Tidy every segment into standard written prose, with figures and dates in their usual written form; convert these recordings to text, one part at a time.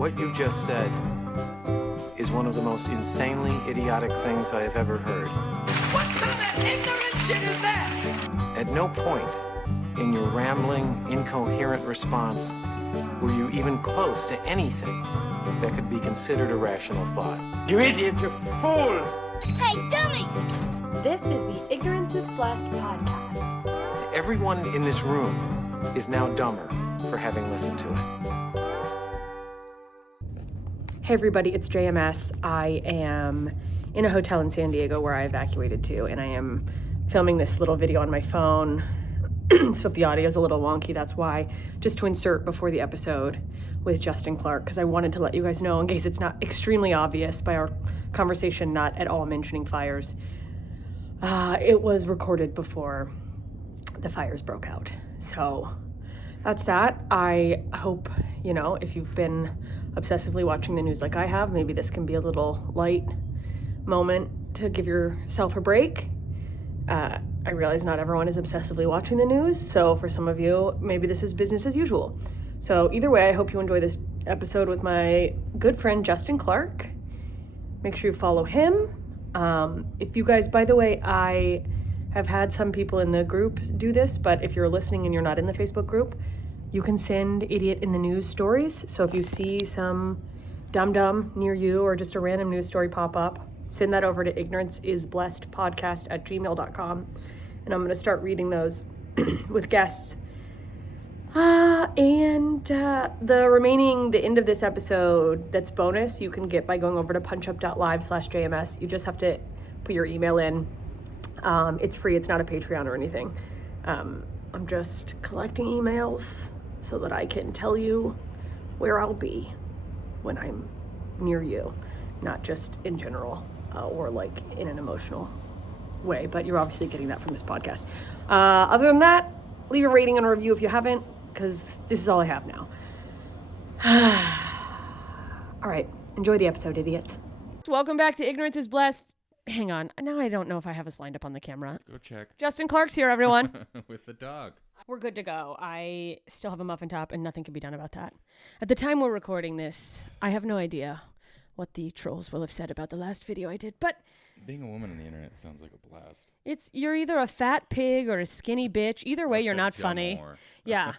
What you just said is one of the most insanely idiotic things I have ever heard. What kind of ignorant shit is that? At no point in your rambling, incoherent response were you even close to anything that could be considered a rational thought. You idiot, you fool! Hey, dummy! This is the Ignorance is Blessed podcast. Everyone in this room is now dumber for having listened to it. Hey everybody, it's JMS. I am in a hotel in San Diego where I evacuated to, and I am filming this little video on my phone. So if the audio is a little wonky, that's why. Just to insert before the episode with Justin Clark, because I wanted to let you guys know, in case it's not extremely obvious by our conversation not at all mentioning fires. It was recorded before the fires broke out. So that's that. I hope, if you've been obsessively watching the news like I have, maybe this can be a little light moment to give yourself a break. I realize not everyone is obsessively watching the news, so for some of you, maybe this is business as usual. So either way, I hope you enjoy this episode with my good friend Justin Clark. Make sure you follow him. If you guys, by the way, I have had some people in the group do this, but if you're listening and you're not in the Facebook group, you can send Idiot in the News stories. So if you see some dum-dum near you or just a random news story pop up, send that over to ignoranceisblessedpodcast@gmail.com. And I'm going to start reading those with guests. The end of this episode that's bonus, you can get by going over to punchup.live/JMS. You just have to put your email in. It's free. It's not a Patreon or anything. I'm just collecting emails so that I can tell you where I'll be when I'm near you, not just in general or like in an emotional way, but you're obviously getting that from this podcast. Other than that, leave a rating and a review if you haven't, because this is all I have now. All right, enjoy the episode, idiots. Welcome back to Ignorance is Blessed. Hang on, now I don't know if I have us lined up on the camera. Go check. Justin Clark's here, everyone. With the dog. We're good to go. I still have a muffin top and nothing can be done about that. At the time we're recording this, I have no idea what the trolls will have said about the last video I did, but Being a woman on the internet sounds like a blast. you're either a fat pig or a skinny bitch. Either way, you're not John funny. Moore. Yeah,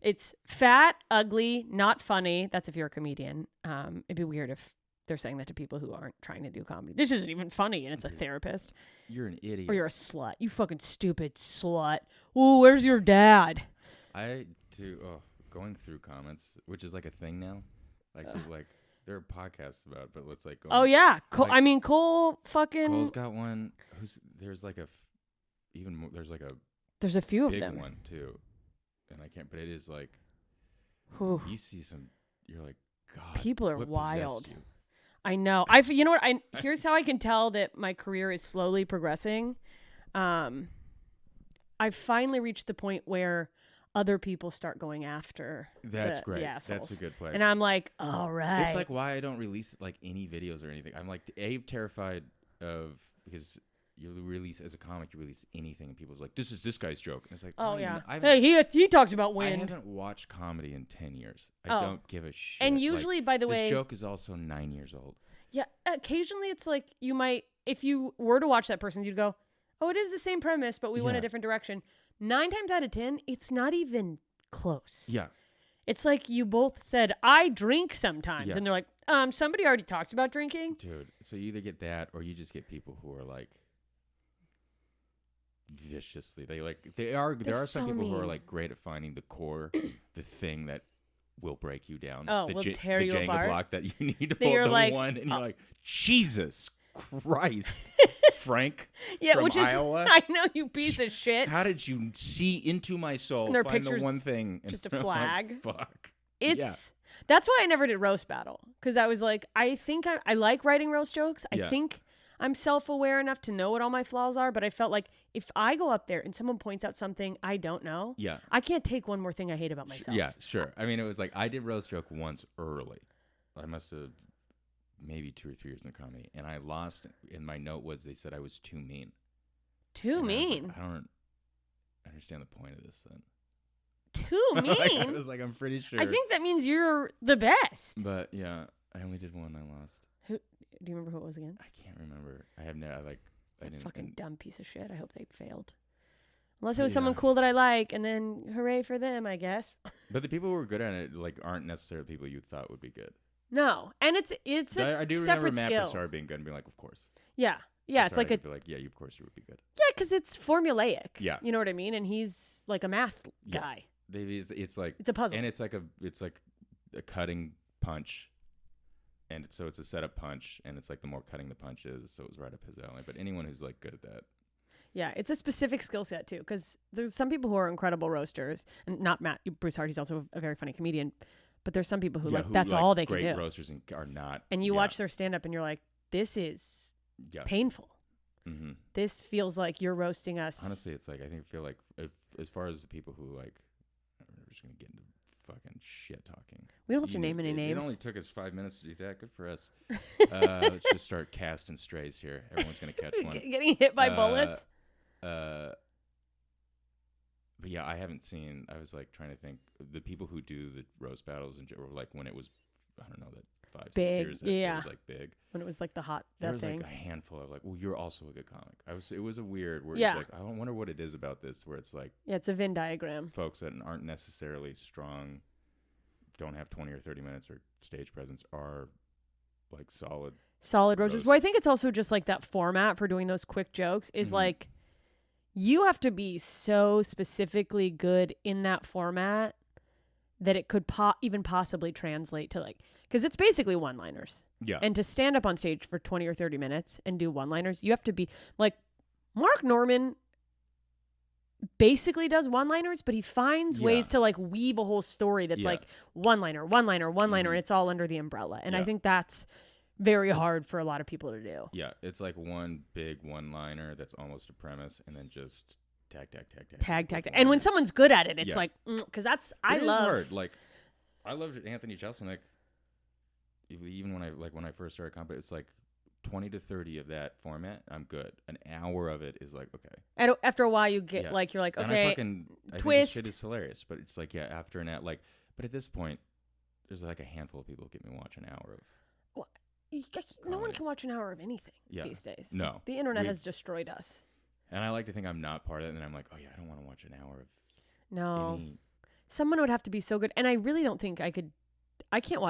it's fat, ugly, not funny. That's if you're a comedian. It'd be weird if they're saying that to people who aren't trying to do comedy. This isn't even funny, and it's a therapist. You're an idiot. Or you're a slut. You fucking stupid slut. Ooh, where's your dad? Going through comments, which is like a thing now. There are podcasts about it, but let's like go. Oh yeah, Cole fucking. Cole's got one. There's a There's a few of big them. one too, and I can't. But it is like, Whew. you see some. You're like, God. People are what wild. possessed you? I know. You know what? Here's how I can tell that my career is slowly progressing. I've finally reached the point where other people start going after That's great. the assholes. That's a good place. And I'm like, all right. It's like why I don't release like any videos or anything. I'm like terrified of, because you release as a comic, you release anything and people's like, this is this guy's joke. And it's like, oh yeah. Hey, he talks about I wind. haven't watched comedy in 10 years. I don't give a shit. And usually, by the way, this joke is also 9 years old. Yeah, occasionally it's like you might, if you were to watch that person, you'd go, oh, it is the same premise, but we went a different direction. 9 times out of 10, it's not even close. Yeah. It's like you both said, I drink sometimes. Yeah. And they're like, somebody already talked about drinking. Dude, so you either get that or you just get people who are like viciously. There are some people who are like great at finding the core, the thing that will break you down. Oh, will tear you Jenga apart. block that you need to pull one, and you're like, Jesus Christ, Frank. Yeah, from which is Iowa? I know, you piece of shit. How did you see into my soul? And their find the picture's one thing, and just a I'm like, flag. fuck. That's why I never did roast battle, because I was like, I think I like writing roast jokes. I think I'm self-aware enough to know what all my flaws are, but I felt like if I go up there and someone points out something I don't know, I can't take one more thing I hate about myself. Yeah, sure. I mean, it was like I did roast joke once early. I must have maybe 2 or 3 years in comedy, and I lost. And my note was they said I was too mean. Too mean? I don't understand the point of this then. too mean. I was like, I'm pretty sure. I think that means you're the best. But yeah, I only did one. I lost. Who? Do you remember who it was again? I can't remember. I have no. I didn't. Fucking dumb piece of shit. I hope they failed. Unless it was someone cool that I like, and then hooray for them, I guess. But the people who were good at it aren't necessarily people you thought would be good. No, and it's I do remember separate Matt skill. Bassard being good and being like, of course. Yeah. It's like be like, yeah, of course you would be good. Yeah, because it's formulaic. Yeah. You know what I mean? And he's like a math guy. It's like it's a puzzle, and it's like a cutting punch, and so it's a setup punch, and it's like the more cutting the punch is, so it was right up his alley. But anyone who's like good at that. Yeah, it's a specific skill set too, because there's some people who are incredible roasters, and not Bruce Hardy's also a very funny comedian, but there's some people who that's all they can do. Great roasters are not. And you watch their stand up, and you're like, this is painful. Mm-hmm. This feels like you're roasting us. Honestly, it's like I feel like as far as the people who like, we're just gonna get into fucking shit talking. We don't have to name any names. It only took us 5 minutes to do that. Good for us. Let's just start casting strays here. Everyone's gonna catch one. Getting hit by bullets. But yeah, I haven't seen. I was like trying to think the people who do the roast battles and like when it was, I don't know, that 5-6 years. It was like big. When it was like the hot there was thing. Like a handful of like, well, you're also a good comic. It was a weird where yeah. it's like I wonder what it is about this where it's like it's a Venn diagram. Folks that aren't necessarily strong, don't have 20 or 30 minutes or stage presence are like solid roasters. Well, I think it's also just like that format for doing those quick jokes is like you have to be so specifically good in that format that it could even possibly translate to like, because it's basically one-liners. Yeah. And to stand up on stage for 20 or 30 minutes and do one-liners, you have to be like Mark Norman basically does one-liners, but he finds ways to like weave a whole story that's like one-liner, and it's all under the umbrella. And I think that's very hard for a lot of people to do. Yeah, it's like one big one-liner that's almost a premise, and then just tag. And when someone's good at it, it's like because that's I love. Hard. Like I loved Anthony Jeselnik. Even when I first started comedy, it's like 20 to 30 of that format. I'm good. An hour of it is like okay. And after a while, you get like you're like okay. And I twist. think this shit is hilarious, but it's like after an hour, like. But at this point, there's like a handful of people who get me watch an hour of. Well, no one can watch an hour of anything these days. No, the internet has destroyed us. And I like to think I'm not part of it, and then I'm like, oh yeah, I don't want to watch an hour of. No, someone would have to be so good, and I really don't think I could. I couldn't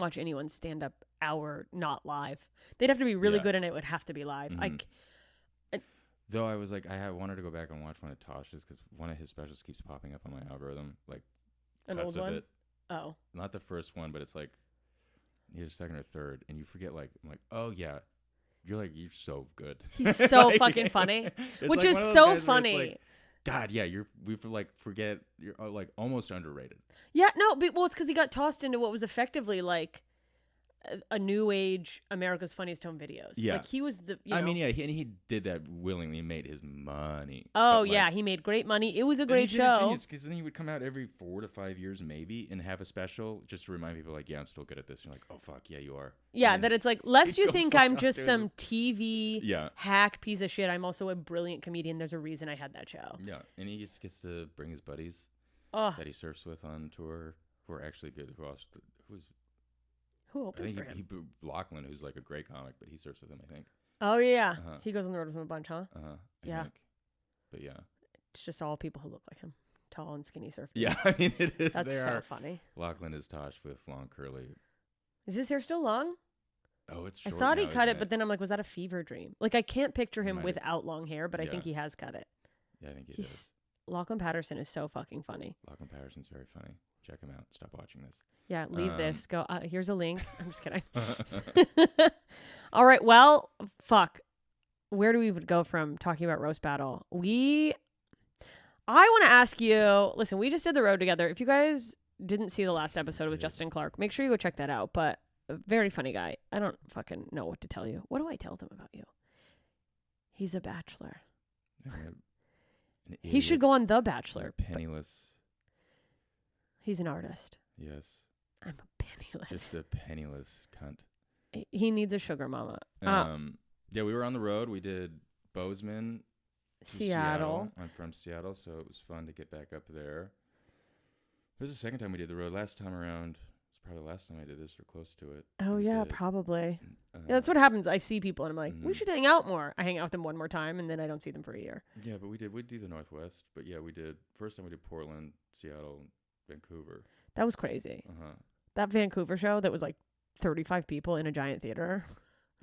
watch anyone stand up hour not live. They'd have to be really good, and it would have to be live. Though I was like, I wanted to go back and watch one of Tosh's because one of his specials keeps popping up on my algorithm, like an cuts old one. of it. Oh, not the first one, but it's like either second or third, and you forget. Like I'm like, oh yeah, you're so good. He's so fucking funny, which like is so funny. Like, God, yeah, we forget you're like almost underrated. Yeah, no, but it's because he got tossed into what was effectively like a new age America's Funniest Home Videos. Yeah, like he was the. I mean, yeah, and he did that willingly. He made his money. Oh yeah, he made great money. It was a great show. Because then he would come out every 4 to 5 years, maybe, and have a special just to remind people, like, yeah, I'm still good at this. And you're like, oh fuck, yeah, you are. Yeah, that it's like, lest you think I'm just some TV hack piece of shit. I'm also a brilliant comedian. There's a reason I had that show. Yeah, and he just gets to bring his buddies that he surfs with on tour who are actually good. Who opens for him? Lachlan, who's like a great comic, but he surfs with him, I think. Oh yeah, he goes on the road with him a bunch, huh? Yeah. But yeah, it's just all people who look like him, tall and skinny surfing. Yeah, I mean it is. That's so funny. Lachlan is Tosh with long curly. Is his hair still long? Oh, it's short. I thought he now, cut it, but then I'm like, was that a fever dream? Like I can't picture him without long hair, but I think he has cut it. Yeah, I think he did. Lachlan Patterson is so fucking funny. Lachlan Patterson's very funny. Check him out. Stop watching this. Yeah, leave this. Go. Here's a link. I'm just kidding. All right. Well, fuck. Where do we go from talking about roast battle? I want to ask you. Listen, we just did the road together. If you guys didn't see the last episode with Justin Clark, make sure you go check that out. But a very funny guy. I don't fucking know what to tell you. What do I tell them about you? He's a bachelor. He should go on The Bachelor. Penniless. He's an artist. Yes. I'm a penniless. Just a penniless cunt. He needs a sugar mama. Yeah, we were on the road. We did Bozeman, Seattle. I'm from Seattle, so it was fun to get back up there. This is the second time we did the road. Last time around, it's probably the last time I did this or close to it. Oh, We yeah, did, probably. Yeah, that's what happens. I see people and I'm like, we should hang out more. I hang out with them one more time and then I don't see them for a year. Yeah, but we'd do the Northwest. But yeah, we did. First time we did Portland, Seattle, Vancouver. That was crazy. Uh-huh. That Vancouver show that was like 35 people in a giant theater.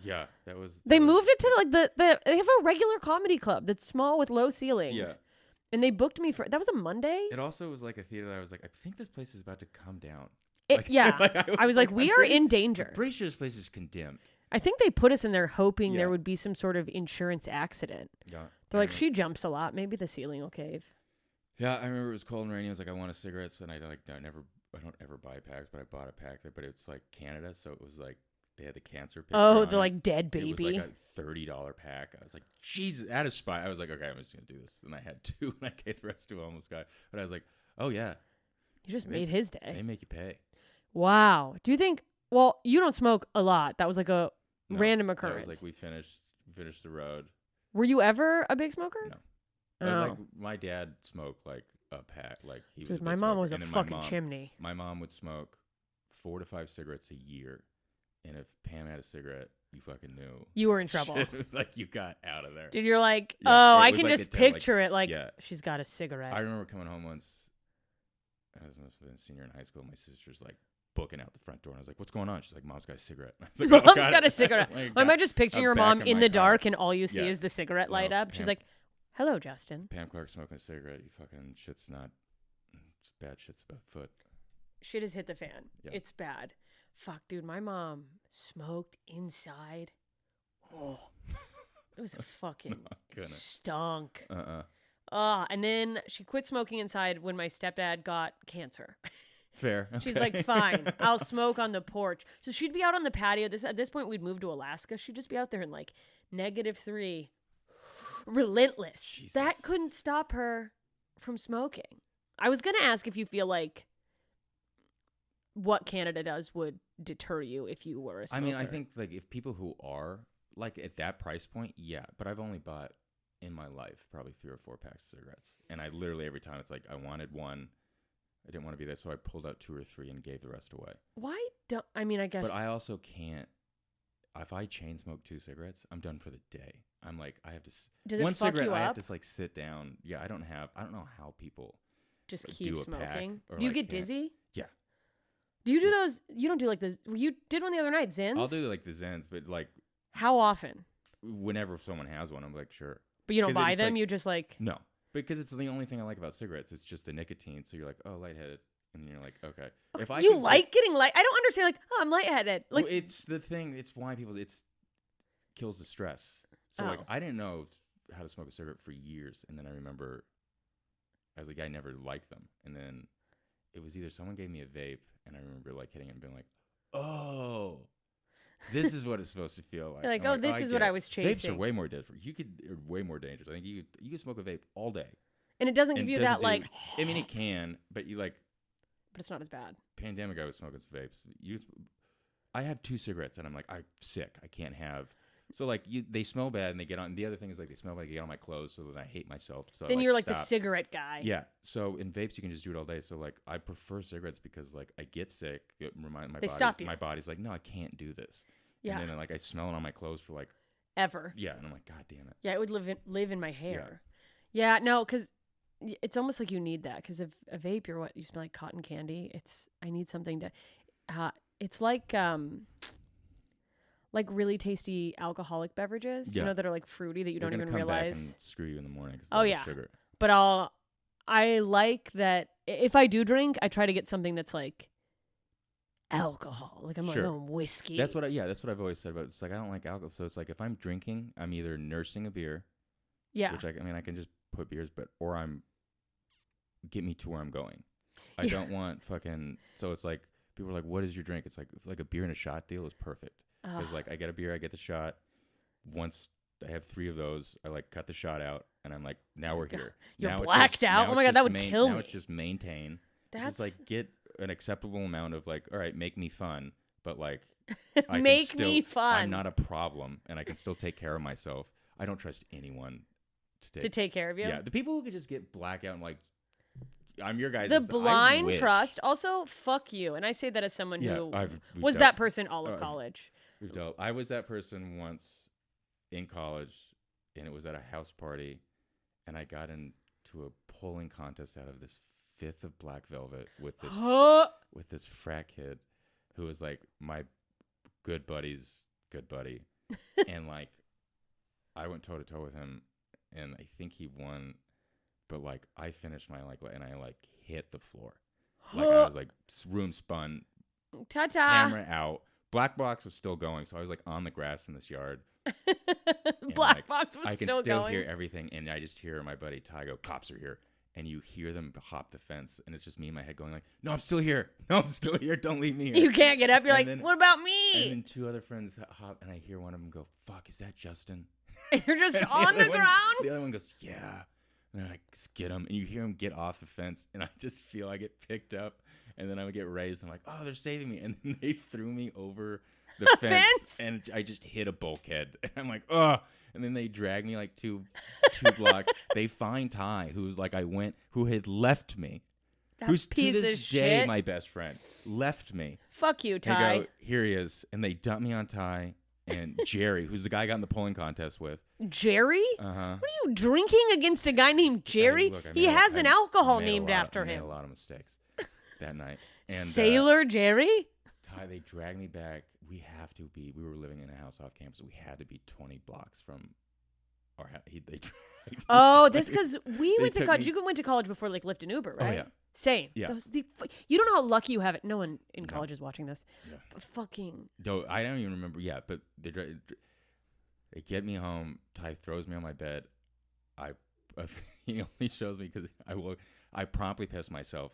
Yeah, that was. They moved it to like they have a regular comedy club that's small with low ceilings. Yeah. And they booked me that was a Monday. It also was like a theater that I was like, I think this place is about to come down. Yeah. I was like, we are in I'm danger. pretty sure this place is condemned. I think they put us in there hoping Yeah. there would be some sort of insurance accident. Yeah. They're like, she jumps a lot. Maybe the ceiling will cave. Yeah, I remember it was cold and rainy. I was like, I want cigarettes, and I don't ever buy packs, but I bought a pack there. But it's like Canada, so it was like they had the cancer picture. Oh, on the it. like dead baby. It was like a $30 pack. I was like, Jesus, out of spite. I was like, okay, I'm just gonna do this, and I had two, and I gave the rest to a homeless guy. But I was like, oh yeah, You just made his day. they make you pay. Wow. Do you think? Well, you don't smoke a lot. That was like a No, random that occurrence. was like we finished the road. Were you ever a big smoker? No. Oh. Like my dad smoked like a pack, like he was. Dude, a my big mom smoker. was a And then fucking chimney. My mom would smoke 4 to 5 cigarettes a year, and if Pam had a cigarette, you fucking knew. You were in trouble. Like you got out of there. Dude, you're like, Yeah, oh, it I was can like just a ten, like- picture it. Like, yeah. she's got a cigarette. I remember coming home once. I must have been a senior in high school. My sister's like booking out the front door, and I was like, "What's going on?" She's like, "Mom's got a cigarette." I was like, Mom's God. got a cigarette. Like, Am I just picturing your mom back in my the car. dark and all you see Yeah. is the cigarette light No, up? She's Pam- like, hello, Justin. Pam Clark smoking a cigarette. You fucking shit's not. It's bad. Shit's about foot. Shit has hit the fan. Yeah. It's bad. Fuck, dude, my mom smoked inside. Oh, it was a fucking goodness. stunk. Uh-uh. And then she quit smoking inside when my stepdad got cancer. Fair. She's Okay. like, fine, I'll smoke on the porch. So she'd be out on the patio. At this point, we'd moved to Alaska. She'd just be out there in like -3, relentless. Jesus. That couldn't stop her from smoking. I was gonna ask if you feel like what Canada does would deter you if you were a smoker. I mean, I think like if people who are like at that price point, yeah. But I've only bought in my life probably 3 or 4 packs of cigarettes, and I literally every time it's like I wanted one, I didn't want to be there, so I pulled out 2 or 3 and gave the rest away. Why don't I mean? I guess. But I also can't. If I chain smoke 2 cigarettes, I'm done for the day. I'm like I have to. Does it one fuck cigarette, you I have up? to like sit down. Yeah, I don't know how people just do keep a pack smoking. or, Do you like, get can't- dizzy? Yeah. Do you do those? You don't do like this. You did one the other night, Zins. I'll do like the Zens, but like How often? whenever someone has one, I'm like sure. But you don't 'Cause buy it's them. like- You just like. No, because it's the only thing I like about cigarettes. It's just the nicotine. So you're like, oh, lightheaded, and you're like, okay. If I You could like getting light? I don't understand. Like, oh, I'm lightheaded. Like, well, it's the thing. It's why people. It's kills the stress. So like, Oh. I didn't know how to smoke a cigarette for years, and then I remember, I was like, I never liked them, and then it was either someone gave me a vape, and I remember like hitting it and being like, oh. This is what it's supposed to feel like. You're like, I'm oh, this is what get I it. was Vapes are chasing. way more different. Are way more dangerous. I think you could smoke a vape all day. and it doesn't give and you doesn't that do- like. I mean, it can, but you like But it's not as bad. pandemic. I was smoking some vapes. I have 2 cigarettes, and I'm like, I'm sick. I can't have. So like, they smell bad, and they get on. The other thing is like they smell bad. They get on my clothes, so then I hate myself. So Then I, you're like the stop. cigarette guy. Yeah. So in vapes, you can just do it all day. So like, I prefer cigarettes because like I get sick. It reminds my They body. stop you. My body's like, no, I can't do this. Yeah. And then like I smell it on my clothes for like Ever. yeah, and I'm like, God damn it. Yeah, it would live in my hair. Yeah, no, because it's almost like you need that. Because if a vape, you're what you smell like cotton candy. I need something to. It's like really tasty alcoholic beverages. You Yeah. know that are like fruity that you They're don't gonna even come back realize. and screw you in the morning. 'Cause Oh, all the yeah. sugar. But I like that if I do drink, I try to get something that's like alcohol. Like I'm like, Sure. oh, whiskey. That's what I've always said about it. It's like I don't like alcohol. So it's like if I'm drinking, I'm either nursing a beer, Yeah. which I mean I can just put beers, or I'm get me to where I'm going. I Yeah. don't want fucking. So it's like people are like, "What is your drink?" It's like a beer and a shot deal is perfect because like I get a beer, I get the shot. Once I have 3 of those, I like cut the shot out, and I'm like, now we're here. You're Now it's blacked just- out? now Oh my it's God, that just would kill Now me. it's just maintain. That's Just like get an acceptable amount of like, all right, make me fun, but like I can Make still- me fun. I'm not a problem, and I can still take care of myself. I don't trust anyone to to take care of you. Yeah, the people who could just get blackout and like I'm your guys. The I blind wish. trust. Also, fuck you. And I say that as someone Yeah, who we've was dealt- that person all of I've- college. We've dealt. I was that person once in college, and it was at a house party, and I got into a pulling contest out of this fifth of Black Velvet with this frat kid who was like my good buddy's good buddy, and like I went toe to toe with him, and I think he won, but like I finished my and I like hit the floor, like I was like room spun, Ta-ta. camera out. Black box was still going, so I was like on the grass in this yard. And, Black like, box was I can still still going. hear everything, and I just hear my buddy Ty go, "Cops are here," and you hear them hop the fence, and it's just me in my head going like, "No, I'm still here. No, I'm still here. Don't leave me here." You can't get up. You're And like, then- what about And me? then two other friends hop, and I hear one of them go, "Fuck, is that Justin?" And you're just And on the other one- ground. The other one goes, "Yeah." And they're like, "Skid him," and you hear him get off the fence, and I just feel I get picked up, and then I would get raised. I'm like, "Oh, they're saving me," and then they threw me over the fence, and I just hit a bulkhead. And I'm like, "Oh!" And then they drag me like two blocks. They find Ty, who had left me, That who's piece to of this day shit. my best friend, left me. Fuck you, And Ty. I go, "Here he is," and they dump me on Ty and Jerry, who's the guy I got in the polling contest with. Jerry? Uh huh. What are you drinking against a guy named Jerry? He has an alcohol named after I made him. a lot of mistakes that night. And Sailor Jerry? Ty, they dragged me back. We were living in a house off campus. We had to be 20 blocks from our house. They dragged me Oh, 20 this because we They went to took college. me- You went to college before like Lyft and Uber, Oh, right? yeah. Same. Yeah. That was you don't know how lucky you have it. No one in No. college is watching this. Yeah. But fucking. I don't even remember. Yeah, but they get me home. Ty throws me on my bed. He only shows me because I promptly piss myself.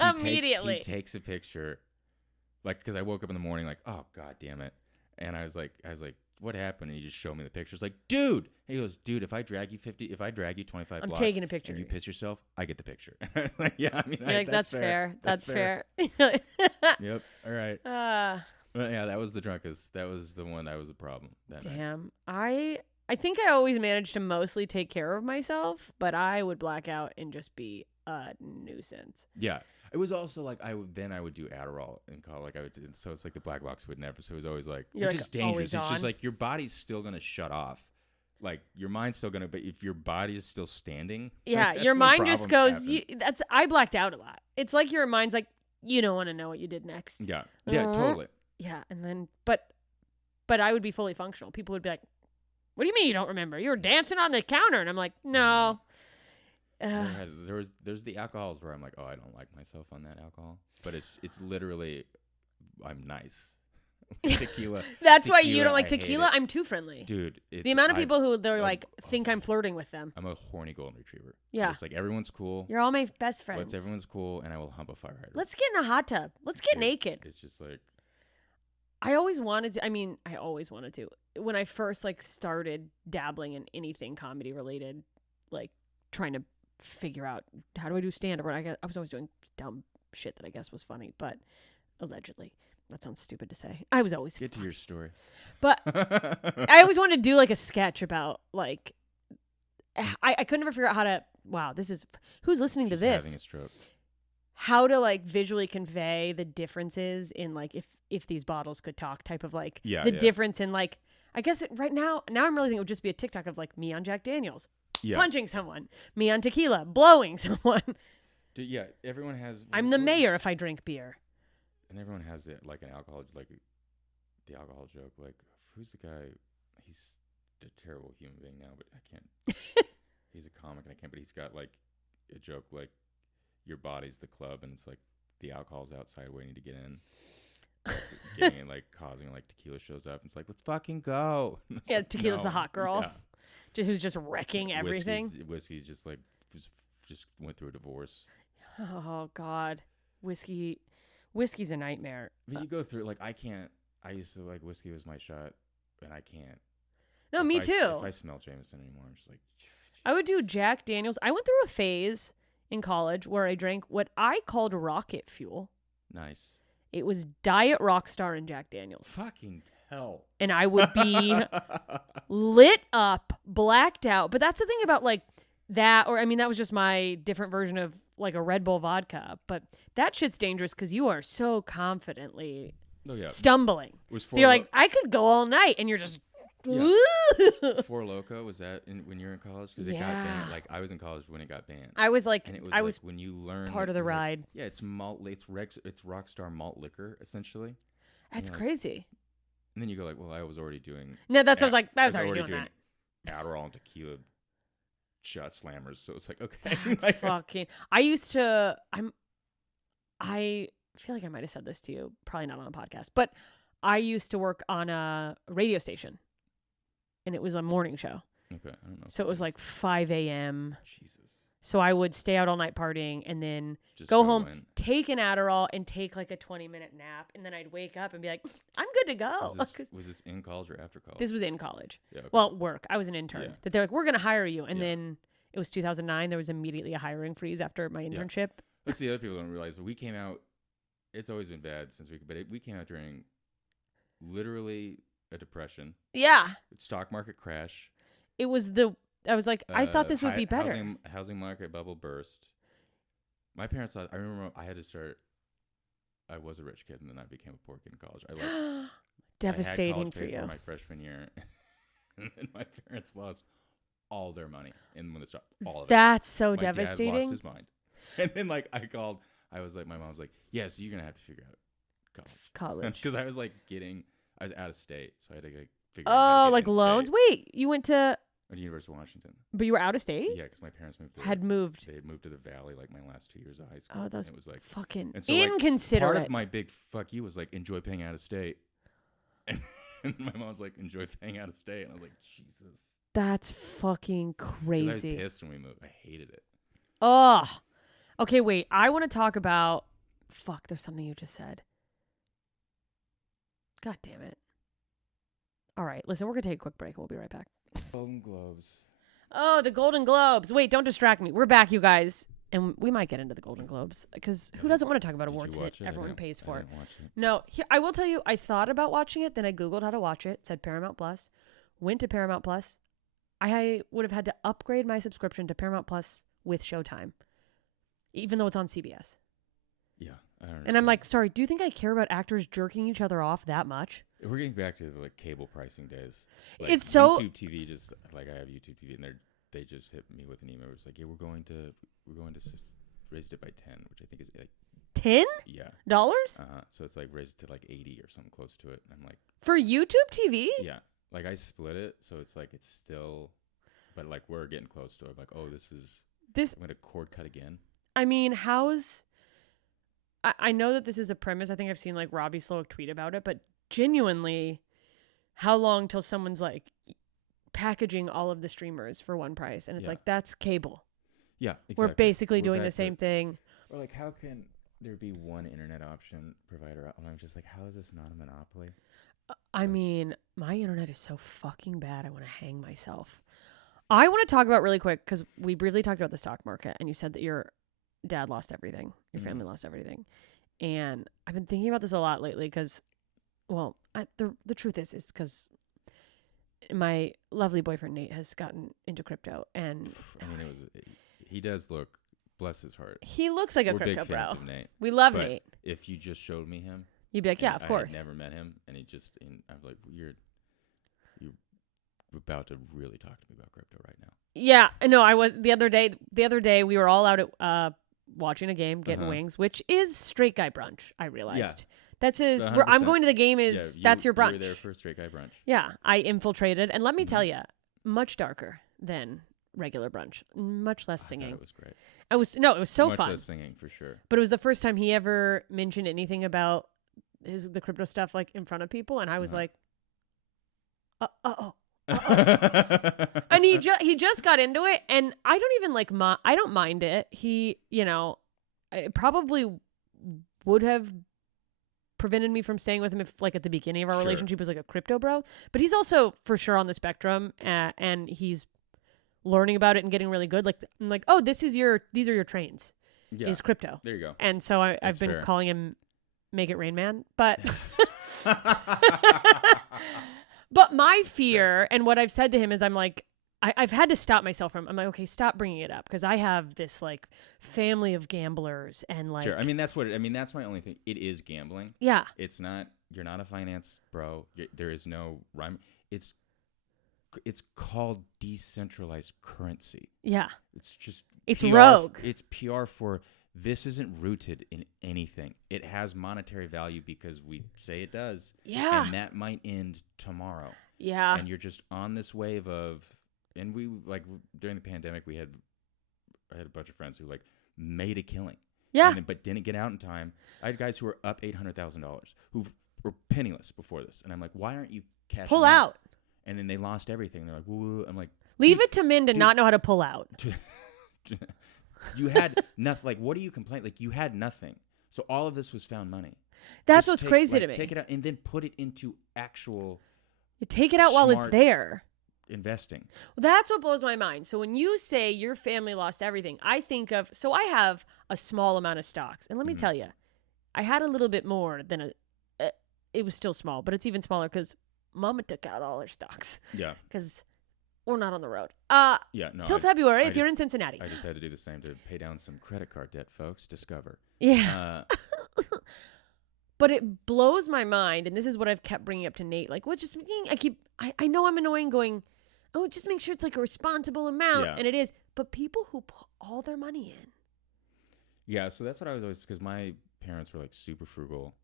Immediately. He takes a picture, like, because I woke up in the morning like, oh god damn it, and I was like, what happened? And he just showed me the pictures, like, dude. He goes, dude, if I drag you 25 I'm blocks, taking a picture. and you piss yourself, I get the picture. I was like, yeah, I mean, You're like, that's fair. That's fair. Yep. All right. But yeah, that was the drunkest. That was the one that was a problem that night. Damn. I think I always managed to mostly take care of myself, but I would black out and just be a nuisance. Yeah. It was also like I would do Adderall in college. Like so it's like the black box would never. So it was always like, You're which like is dangerous. always It's just on. like your body's still gonna shut off. Like your mind's still gonna, but if your body is still standing, Yeah, that's your when mind just problems goes. happen. I blacked out a lot. It's like your mind's like, you don't want to know what you did next. Yeah, Uh, totally. Yeah, and then but I would be fully functional. People would be like, "What do you mean you don't remember? You were dancing on the counter," and I'm like, "No." There's the alcohols where I'm like, oh, I don't like myself on that alcohol, but it's literally, I'm nice. Tequila. That's why you don't like I hate tequila. it. I'm too friendly. Dude. The amount of people who they're I'm- like think I'm flirting with them. I'm a horny golden retriever. Yeah. It's like everyone's cool. You're all my best friends. Let's everyone's cool, and I will hump a fire hydrant. Let's get in a hot tub. Let's get Dude, naked. It's just like, I always wanted to. I mean, I always wanted to. When I first like started dabbling in anything comedy related, like trying to figure out how do I do stand up. I was always doing dumb shit that I guess was funny, but allegedly. That sounds stupid to say. I was always get to your story. But I always wanted to do like a sketch about like I could never figure out how to. Wow, this is who's listening Just to this. having a stroke. How to like visually convey the differences in like if these bottles could talk type of like Yeah, the yeah. difference in like I guess right now I'm realizing it would just be a TikTok of like me on Jack Daniels Yeah. punching someone, me on tequila blowing someone. Dude, yeah, everyone has. I'm the what mayor was- if I drink beer. And everyone has it, like an alcohol, like the alcohol joke. Like, who's the guy? He's a terrible human being now, but I can't. He's a comic, and I can't. But he's got like a joke, like your body's the club, and it's like the alcohol's outside waiting to get in, like, getting in, like causing like tequila shows up. And it's like, let's fucking go. And it's Yeah, like, tequila's the no. hot girl. Yeah. Who's just wrecking everything. Whiskey's just like just went through a divorce. Oh God, whiskey's a nightmare. But you go through like I can't. I used to like whiskey was my shot, and I can't. No, If me I s- too. If I smell Jameson anymore, I'm just like. I would do Jack Daniels. I went through a phase in college where I drank what I called rocket fuel. Nice. It was Diet Rockstar and Jack Daniels. Fucking hell. And I would be lit up, blacked out. But that's the thing about like that, or I mean, that was just my different version of like a Red Bull vodka, but that shit's dangerous because you are so confidently stumbling. You're like, I could go all night, and you're just. Yeah. Four Loko, was that when you were in college? Because it got banned. Like I was in college when it got banned. I was like, and it was I like was when you learn part of the ride. Yeah, it's malt. It's Rockstar malt liquor essentially. That's crazy. And then you go like, well, I was already doing. No, that's what I was like. I was already doing that. Adderall and tequila shot slammers. So it's like, okay. That's fucking. I used to. I feel like I might have said this to you. Probably not on a podcast, but I used to work on a radio station. And it was a morning show. Okay, I don't know. So it was like 5 a.m. Jesus. So I would stay out all night partying and then Just go home, take an Adderall, and take like a 20-minute nap. And then I'd wake up and be like, I'm good to go. Was this in college or after college? This was in college. Yeah, okay. Well, work. I was an intern. Yeah. That they're like, we're going to hire you. And then it was 2009. There was immediately a hiring freeze after my internship. That's the other people don't realize. But we came out, it's always been bad since we came out during literally a depression. Yeah. Stock market crash. It was I was like, I thought this would be better. Housing market bubble burst. My parents thought, I remember I was a rich kid and then I became a poor kid in college. Devastating I had college for paid you. For my freshman year. And then my parents lost all their money. And when they stopped, all of it. That's so my devastating. dad lost his mind. And then like I was like, my mom's like, yeah, so you're going to have to figure out college. Because I was out of state. So I had to like figure out how to get like loans? state. Wait, you went to... At the University of Washington. But you were out of state? Yeah, because my parents moved. Had moved. They had moved to the Valley like my last 2 years of high school. Oh, that was like fucking and so, inconsiderate. Like, part of my big fuck you was like, enjoy paying out of state. And my mom's like, enjoy paying out of state. And I was like, Jesus. That's fucking crazy. I was pissed when we moved. I hated it. Oh. Okay, wait. I want to talk about... Fuck, there's something you just said. God damn it. All right, listen, we're going to take a quick break and we'll be right back. Golden Globes. Oh, the Golden Globes. Wait, don't distract me. We're back, you guys. And we might get into the Golden Globes because who doesn't want to talk about awards that everyone pays for? No, I will tell you, I thought about watching it. Then I Googled how to watch it. It said Paramount Plus. Went to Paramount Plus. I would have had to upgrade my subscription to Paramount Plus with Showtime, even though it's on CBS. Yeah. I don't understand. And I'm like, sorry, do you think I care about actors jerking each other off that much? We're getting back to the like cable pricing days. Like, it's so YouTube TV just like I have YouTube TV and they just hit me with an email. It's like, yeah, we're going to raise it by 10, which I think is like $10? Yeah. Dollars? So it's like raised it to like 80 or something close to it. And I'm like, for YouTube TV? Yeah. Like I split it, so it's like it's still, but like we're getting close to it. I'm like, oh, this. I'm gonna cord cut again. I mean, I know that this is a premise. I think I've seen like Robbie Slowick tweet about it, but genuinely, how long till someone's like packaging all of the streamers for one price? And it's like, that's cable. Yeah, exactly. We're basically doing the same thing. Or like, how can there be one internet option provider? I'm just like, how is this not a monopoly? I mean, my internet is so fucking bad. I want to hang myself. I want to talk about really quick because we briefly talked about the stock market and you said that your dad lost everything. Your family lost everything. And I've been thinking about this a lot lately because, well, the truth is because my lovely boyfriend Nate has gotten into crypto. And I mean, he does look, bless his heart. He looks like a We're crypto big bro. fans of Nate. We love but Nate. If you just showed me him, you'd be like, yeah, of course. I had never met him, and I'm like, you're about to really talk to me about crypto right now. Yeah, no, I was the other day we were all out at watching a game, getting wings, which is straight guy brunch. I realized. Yeah. That's his. I'm going to the game. That's your brunch? You were there for straight guy brunch. Yeah, I infiltrated, and let me tell you, much darker than regular brunch. Much less singing. It was great. It was so much fun. Much less singing for sure. But it was the first time he ever mentioned anything about the crypto stuff like in front of people, and I was like, and he just got into it, and I don't even I don't mind it. He, it probably would have prevented me from staying with him if like at the beginning of our relationship was like a crypto bro, but he's also for sure on the spectrum, and he's learning about it and getting really good. Like I'm like, oh, these are your trains. Yeah. Is crypto. There you go. And so I've been calling him Make It Rain Man, but but my fear and what I've said to him is I'm like, I've had to stop myself from. I'm like, okay, stop bringing it up because I have this like family of gamblers and like. Sure. I mean, that's what. I mean, that's my only thing. It is gambling. Yeah. It's not. You're not a finance bro. There is no rhyme. It's called decentralized currency. Yeah. It's just. It's PR, rogue. It's PR for. This isn't rooted in anything. It has monetary value because we say it does. Yeah. And that might end tomorrow. Yeah. And you're just on this wave of. And we like during the pandemic, I had a bunch of friends who like made a killing. Yeah. But didn't get out in time. I had guys who were up $800,000 who were penniless before this. And I'm like, why aren't you cashing Pull out. And then they lost everything. They're like, whoa. I'm like, Leave it to men to not know how to pull out. you had nothing. Like, what do you complain? Like, you had nothing. So all of this was found money. That's what's crazy to me. Take it out and then put it into actual. You take it out while it's smart there. Investing. Well, that's what blows my mind. So when you say your family lost everything, I think of, so I have a small amount of stocks. And let me tell you, I had a little bit more than it was still small, but it's even smaller because Mama took out all her stocks. Yeah. Because we're not on the road. Yeah, no. Till February, if you're in Cincinnati. I just had to do the same to pay down some credit card debt, folks. Discover. Yeah. But it blows my mind, and this is what I've kept bringing up to Nate. Like, what? Just I know I'm annoying, going, oh, just make sure it's like a responsible amount, and it is. But people who put all their money in. Yeah, so that's what I was always, because my parents were like super frugal,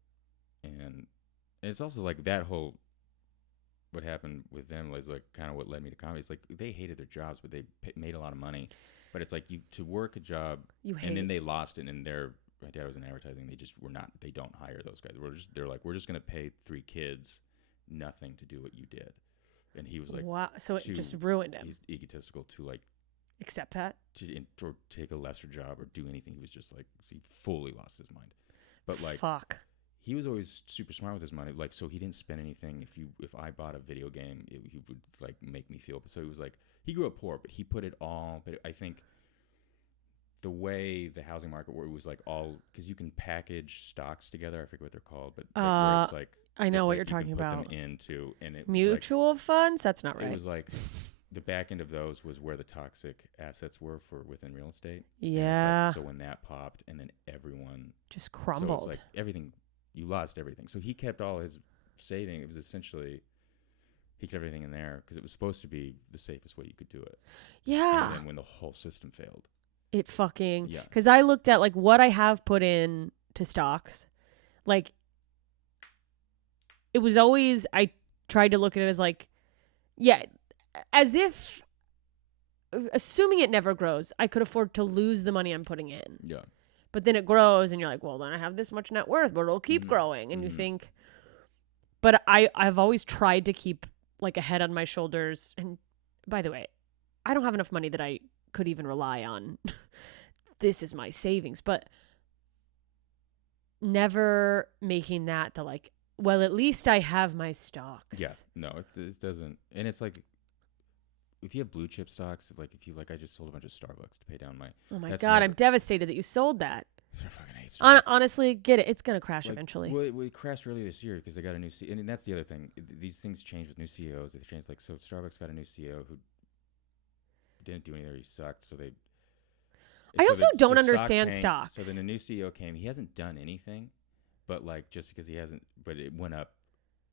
and it's also like that whole. What happened with them was like kind of what led me to comedy. It's like they hated their jobs, but they made a lot of money. But it's like you to work a job, and then they lost it, and my dad was in advertising. They just were not. They don't hire those guys. They're like, we're just gonna pay 3 kids nothing to do what you did. And he was like, wow. So it just ruined him. He's egotistical to like accept that or take a lesser job or do anything. He was just like he fully lost his mind. But like fuck. He was always super smart with his money. Like so, he didn't spend anything. If I bought a video game, he would like make me feel. So he was like he grew up poor, but he put it all. But I think. The way the housing market where it was like all because you can package stocks together. I forget what they're called, but where it's like I know what like you're talking about. Put them into and it mutual was like, funds. That's not right. It was like the back end of those was where the toxic assets were for within real estate. Yeah. Like, so when that popped, and then everyone just crumbled. So it's like everything, you lost everything. So he kept all his saving. It was essentially. He kept everything in there because it was supposed to be the safest way you could do it. Yeah. And then when the whole system failed. It fucking, because I looked at like what I have put in to stocks, like it was always, I tried to look at it as like, yeah, as if, assuming it never grows, I could afford to lose the money I'm putting in. Yeah. But then it grows and you're like, well, then I have this much net worth, but it'll keep growing. And you think, but I've always tried to keep like a head on my shoulders. And by the way, I don't have enough money that I could even rely on. This is my savings, but never making that the like, well, at least I have my stocks. Yeah, no, it doesn't. And it's like, if you have blue chip stocks, like if you like, I just sold a bunch of Starbucks to pay down my. Oh my God, I'm devastated that you sold that. I fucking hate Starbucks. Honestly, get it. It's going to crash eventually. Well, it crashed earlier this year because they got a new CEO. And that's the other thing. These things change with new CEOs. They change, like, so Starbucks got a new CEO who didn't do anything. He sucked. So they. I also don't understand stocks. So then the new CEO came. He hasn't done anything, but like just because he hasn't, but it went up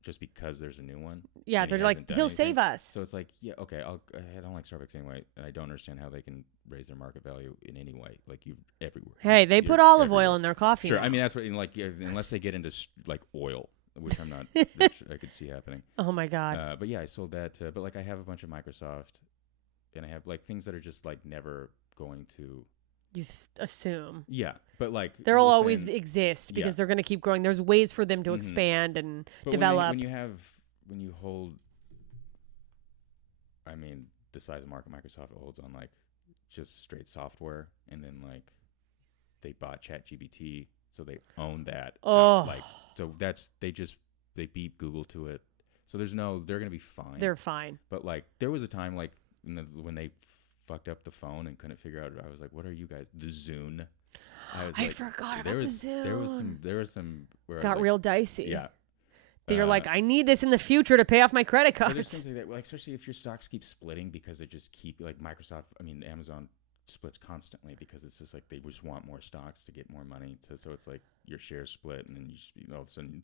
just because there's a new one. Yeah, they're like, he'll save us. So it's like, yeah, okay, I don't like Starbucks anyway, and I don't understand how they can raise their market value in any way. Like you everywhere. Hey, they put olive oil in their coffee. Sure, now. I mean that's what like unless they get into like oil, which I'm not, which I could see happening. Oh my God. But yeah, I sold that. But like I have a bunch of Microsoft, and I have like things that are just like never going to. You assume. Yeah, but like they'll always exist because they're going to keep growing. There's ways for them to expand and develop. When you hold, I mean, the size of market Microsoft holds on like just straight software, and then like they bought ChatGPT, so they own that. Oh, so that's they beat Google to it. So they're going to be fine. They're fine. But like there was a time like when they fucked up the phone and couldn't figure out. I was like, "What are you guys? The Zune." I forgot about the Zune. There was some. Where got real dicey. Yeah. That you're like, I need this in the future to pay off my credit There's cards. things like that, like, especially if your stocks keep splitting because they just keep, like Amazon splits constantly because it's just like they just want more stocks to get more money. So it's like your shares split and then all of a sudden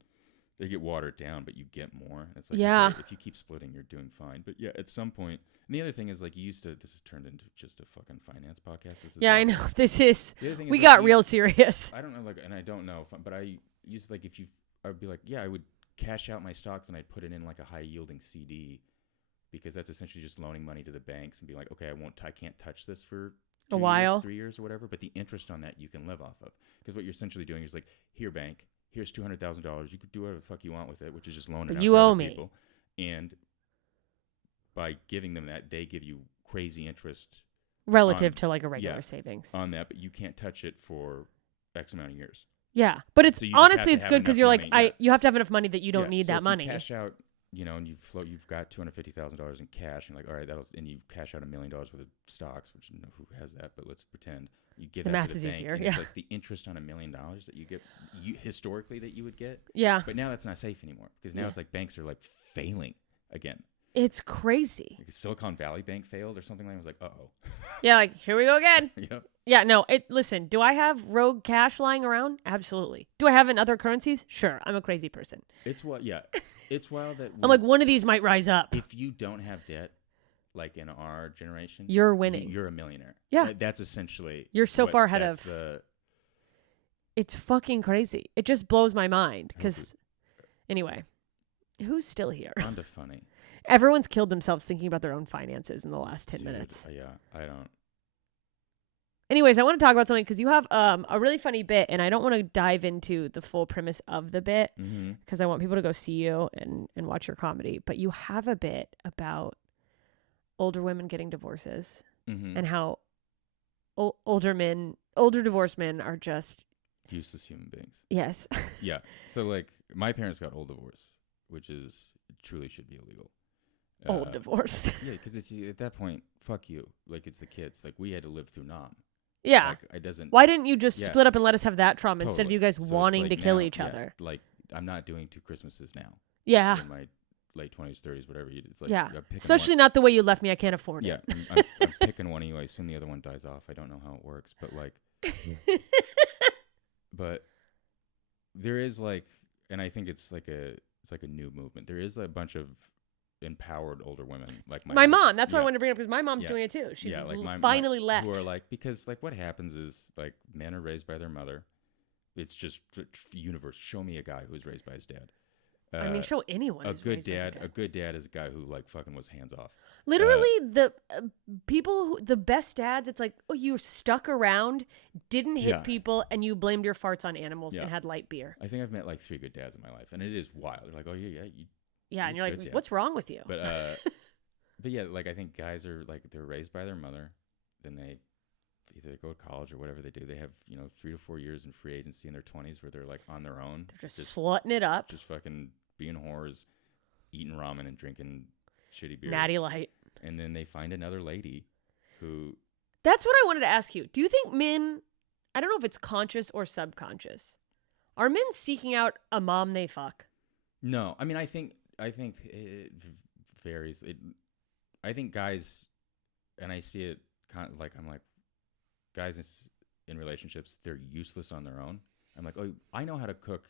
they get watered down, but you get more. It's like, Yeah. okay, if you keep splitting, you're doing fine. But yeah, at some point, and the other thing is like this has turned into just a fucking finance podcast. Yeah, I know. This is, The other thing is, we like, got real serious. I don't know, like, and I don't know, but I used, like, I would be like, yeah, I would cash out my stocks and I'd put it in like a high yielding CD because that's essentially just loaning money to the banks and be like, okay, I can't touch this for A while. 3 years or whatever, but the interest on that you can live off of. Because what you're essentially doing is like, here, bank, here's $200,000. You could do whatever the fuck you want with it, which is just loan it out you to owe other me. people. And by giving them that, they give you crazy interest Relative to like a regular yeah. savings. on that, but you can't touch it for X amount of years. Yeah. But it's So you just have honestly, to it's have good because enough you're like, money, yeah. you have to have enough money that you don't Yeah, need so that if money. You cash out, and you've got $250,000 in cash, and like, all right, and you cash out $1 million worth of stocks, which who has that, but let's pretend you give The that math to the is bank, easier, and yeah. it's like the interest on $1 million that you get, historically that you would get, Yeah. but now that's not safe anymore because now Yeah. it's like banks are like failing again. It's crazy. Like Silicon Valley Bank failed or something like that. I was like, uh-oh. Yeah, like, here we go again. Yep. Yeah, no, listen, do I have rogue cash lying around? Absolutely. Do I have in other currencies? Sure. I'm a crazy person. It's it's wild that I'm like, one of these might rise up. if you don't have debt, like in our generation, You're winning. You're a millionaire. Yeah. That's essentially. You're so far ahead that's of- It's fucking crazy. It just blows my mind. Who's Because, anyway, who's still here? On to funny. Everyone's killed themselves thinking about their own finances in the last 10 Dude, minutes. Yeah, I don't. Anyways, I want to talk about something because you have a really funny bit, and I don't want to dive into the full premise of the bit Mm-hmm. because I want people to go see you and watch your comedy. But you have a bit about older women getting divorces Mm-hmm. and how older divorced men are just, Useless human beings. yes. Yeah. So like, my parents got old divorce, which truly should be illegal. Old divorced. Yeah, because it's at that point, fuck you. Like it's the kids. Like we had to live through Nam. Yeah. Like it doesn't. Why didn't you just Yeah. split up and let us have that trauma instead of Totally. you guys So it's wanting like to kill now- each yeah, other? Like I'm not doing 2 Christmases now. Yeah. In my late 20s, 30s, whatever. It's like Yeah. I'm picking Especially one. not the way you left me. I can't afford Yeah, it. I'm picking one of you. I assume the other one dies off. I don't know how it works, but like, but there is like, and I think it's like a new movement. There is a bunch of empowered older women like My mom. That's why I Yeah. wanted to bring it up because my mom's Yeah. doing it too. She's Yeah, like finally left. Who are like, because like what happens is like men are raised by their mother. It's just universe. Show me a guy who was raised by his dad. I mean, show anyone. A who's good raised by their dad. A good dad is a guy who like fucking was hands off. Literally, the people, the best dads, it's like, oh, you stuck around, didn't hit Yeah. people, and you blamed your farts on animals Yeah. and had light beer. I think I've met like 3 good dads in my life, and it is wild. They're like, oh yeah, Yeah, and you're good like, dad. what's wrong with you? But but yeah, like I think guys are like they're raised by their mother, then they either go to college or whatever they do. They have 3 to 4 years in free agency in their 20s where they're like on their own, They're just slutting it up. just fucking being whores, eating ramen and drinking shitty beer, Natty light. and then they find another lady who That's what I wanted to ask you. Do you think men, I don't know if it's conscious or subconscious, are men seeking out a mom they fuck? no, I mean I think it varies. I think guys, and I see it like I'm like guys in relationships, they're useless on their own. I'm like, oh, I know how to cook,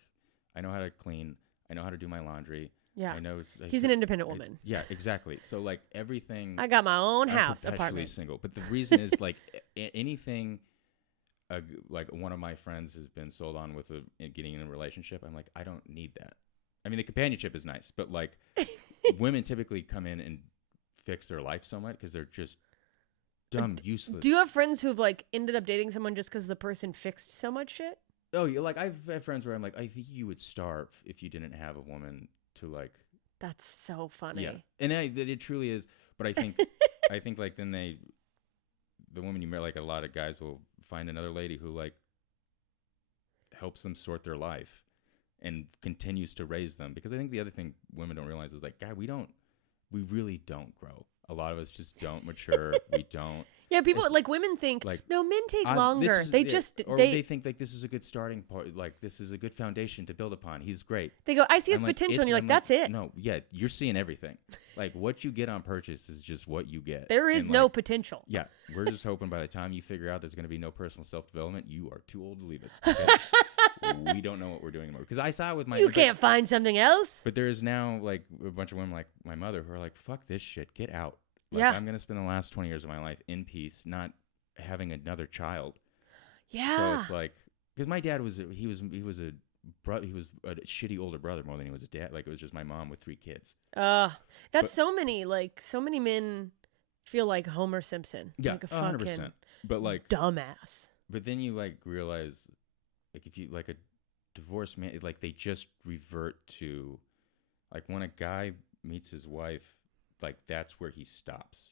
I know how to clean, I know how to do my laundry. Yeah. I know He's an independent woman. Yeah, exactly. So like everything. I got my own I'm house, perpetually apartment. single, but the reason is like anything. Like one of my friends has been sold on with getting in a relationship. I'm like, I don't need that. I mean, the companionship is nice, but like women typically come in and fix their life so much because they're just dumb, useless. Do you have friends who've like ended up dating someone just because the person fixed so much shit? Oh, yeah, like I've had friends where I'm like, I think you would starve if you didn't have a woman to like. That's so funny. Yeah, and it truly is. But I think, I think like then the woman you marry, like a lot of guys will find another lady who like helps them sort their life and continues to raise them. Because I think the other thing women don't realize is like, God, we really don't grow. A lot of us just don't mature. We don't. Yeah, people It's- like women think like, no, men take this longer. is They it. just or they think like this is a good starting point, like this is a good foundation to build upon. He's great. they go, I see his I'm like, potential, and you're like, I'm that's it. No, yeah, you're seeing everything. Like what you get on purchase is just what you get. There is And, no like, potential. Yeah, we're just hoping by the time you figure out there's going to be no personal self-development, you are too old to leave us. Okay? We don't know what we're doing anymore. Because I saw it with my... You can't find something else. But there is now, like, a bunch of women like my mother who are like, fuck this shit, get out. Like, Yeah. I'm going to spend the last 20 years of my life in peace, not having another child. Yeah. So it's like... Because my dad was... He was a shitty older brother more than he was a dad. Like, it was just my mom with 3 kids. That's But- so many men feel like Homer Simpson. Yeah, like a 100%. fucking But, like... dumbass. But then you like realize, like if you like a divorced man, like they just revert to, like when a guy meets his wife, like that's where he stops.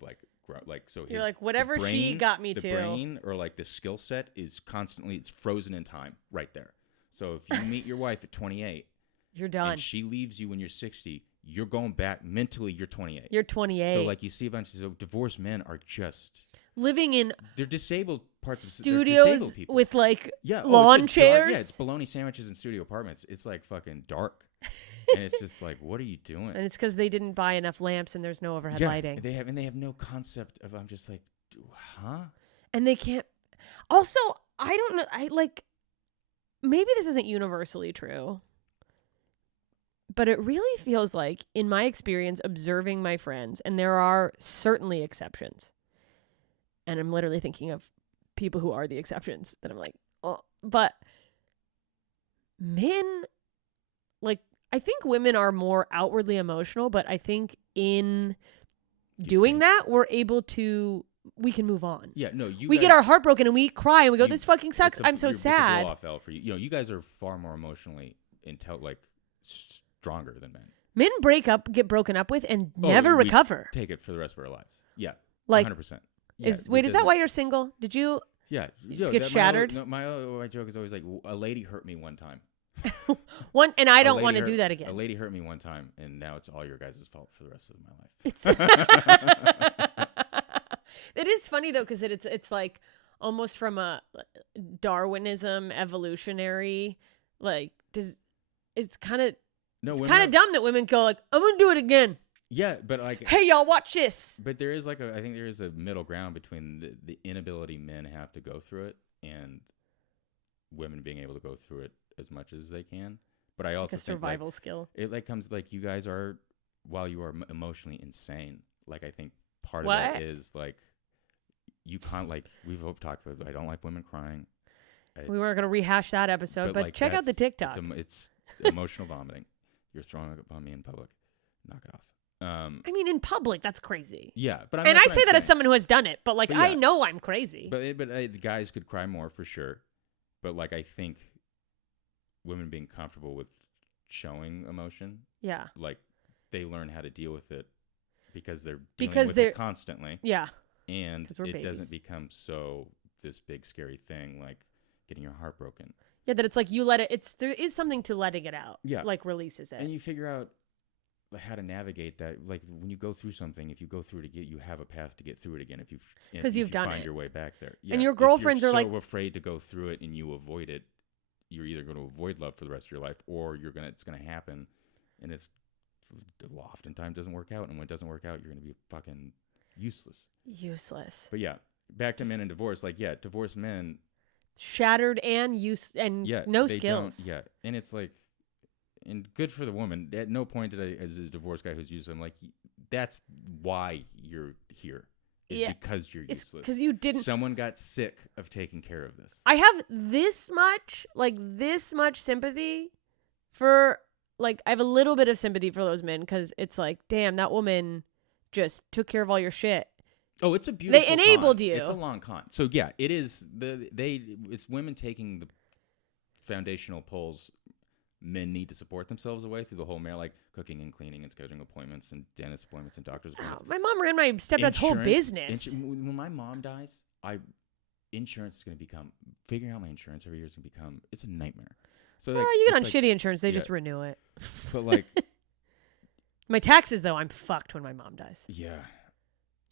Like so. You're like, whatever she got me the to. brain or like the skill set is constantly, it's frozen in time right there. So if you meet your wife at 28, You're done. and she leaves you when you're 60, you're going back mentally. You're 28. You're 28. So like you see a bunch of divorced men are just. living in They're disabled parts of studios disabled people. with like Yeah, lawn it's a dark- chairs. yeah, it's bologna sandwiches in studio apartments. It's like fucking dark, and it's just like, what are you doing? And it's because they didn't buy enough lamps and there's no overhead lighting. They have no concept of. I'm just like, huh? And they can't. Also, I don't know. I like. Maybe this isn't universally true, but it really feels like, in my experience, observing my friends, and there are certainly exceptions. And I'm literally thinking of people who are the exceptions that I'm like, oh, but men, like, I think women are more outwardly emotional, but I think in doing that, we can move on. Yeah, no, We get our heart broken and we cry and we go, this fucking sucks. I'm so It's a sad. blow-off valve for you. You know, you guys are far more emotionally stronger than men. Men get broken up with and Oh, never we recover. Take it for the rest of our lives. Yeah, Like, 100%. Is that why you're single? Did you? Yeah, just get shattered? My joke is always like, a lady hurt me one time. And I A don't lady want to hurt- do that again. A lady hurt me one time, and now it's all your guys' fault for the rest of my life. It's it is funny though, because it's like almost from a Darwinism evolutionary, like it's kind of dumb that women go like, I'm gonna do it again. Yeah, but like, Hey y'all, watch this. but there is I think there is a middle ground between the inability men have to go through it and women being able to go through it as much as they can. But I It's also like a think, survival skill. it like comes like you guys are, while you are emotionally insane. Like I think part of What? that is like you can't, like we've talked about. I don't like women crying. We weren't gonna rehash that episode, but like, check out the that's- TikTok. It's emotional vomiting. You're throwing up on me in public. Knock it off. I mean, in public, that's crazy. Yeah, but And I say that as some. someone who has done it, but like, But I yeah. know I'm crazy. But the guys could cry more for sure. But like I think women being comfortable with showing emotion, Yeah. like they learn how to deal with it because they're dealing Because with they're- it constantly, Yeah. and 'Cause we're it babies. doesn't become so this big scary thing like getting your heart broken. Yeah, that it's like you let it. There is something to letting it out. Yeah. Like releases it. And you figure out how to navigate that. Like when you go through something, if you go through it again, you have a path to get through it again. If you 'Cause you've if you done find it. your way back there. And your if girlfriends you're are like- so afraid to go through it and you avoid it, you're either going to avoid love for the rest of your life, or it's going to happen, and it's oftentimes doesn't work out. And when it doesn't work out, you're going to be fucking useless. Useless. But yeah, back to men and divorce. Like divorced men. Shattered and no they skills. don't- yeah, and it's like, and good for the woman. At no point did I, as a divorced guy who's useless, I'm like, that's why you're here. Is Yeah. because you're It's useless. because you didn't. Someone got sick of taking care of this. I have this much sympathy for, like, I have a little bit of sympathy for those men, because it's like, damn, that woman just took care of all your shit. Oh, it's a beautiful. enabled con. you. It's a long con. So yeah, it is it's women taking the foundational pulls. Men need to support themselves away through the whole marriage, like cooking and cleaning and scheduling appointments and dentist appointments and doctor's appointments. My mom ran my stepdad's whole business. When my mom dies, insurance is going to become, figuring out my insurance every year is going to become, it's a nightmare. So like, You get on it's like, shitty insurance, they yeah. just renew it. but like, My taxes, though, I'm fucked when my mom dies. yeah.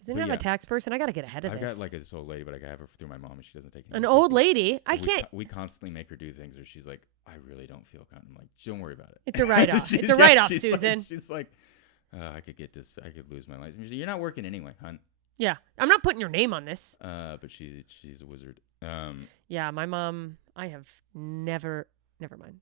Does anyone have a tax person? I got to get ahead of I've this. got like this old lady, but I have her through my mom, and she doesn't take An old lady? I can't. We constantly make her do things, or she's like, I really don't feel kind. I'm like, don't worry about it. It's a write-off. It's a write-off, Susan. She's like, I could get this. I could lose my license. You're not working anyway, hun. Yeah, I'm not putting your name on this. But she's a wizard. Yeah, my mom. I have never mind.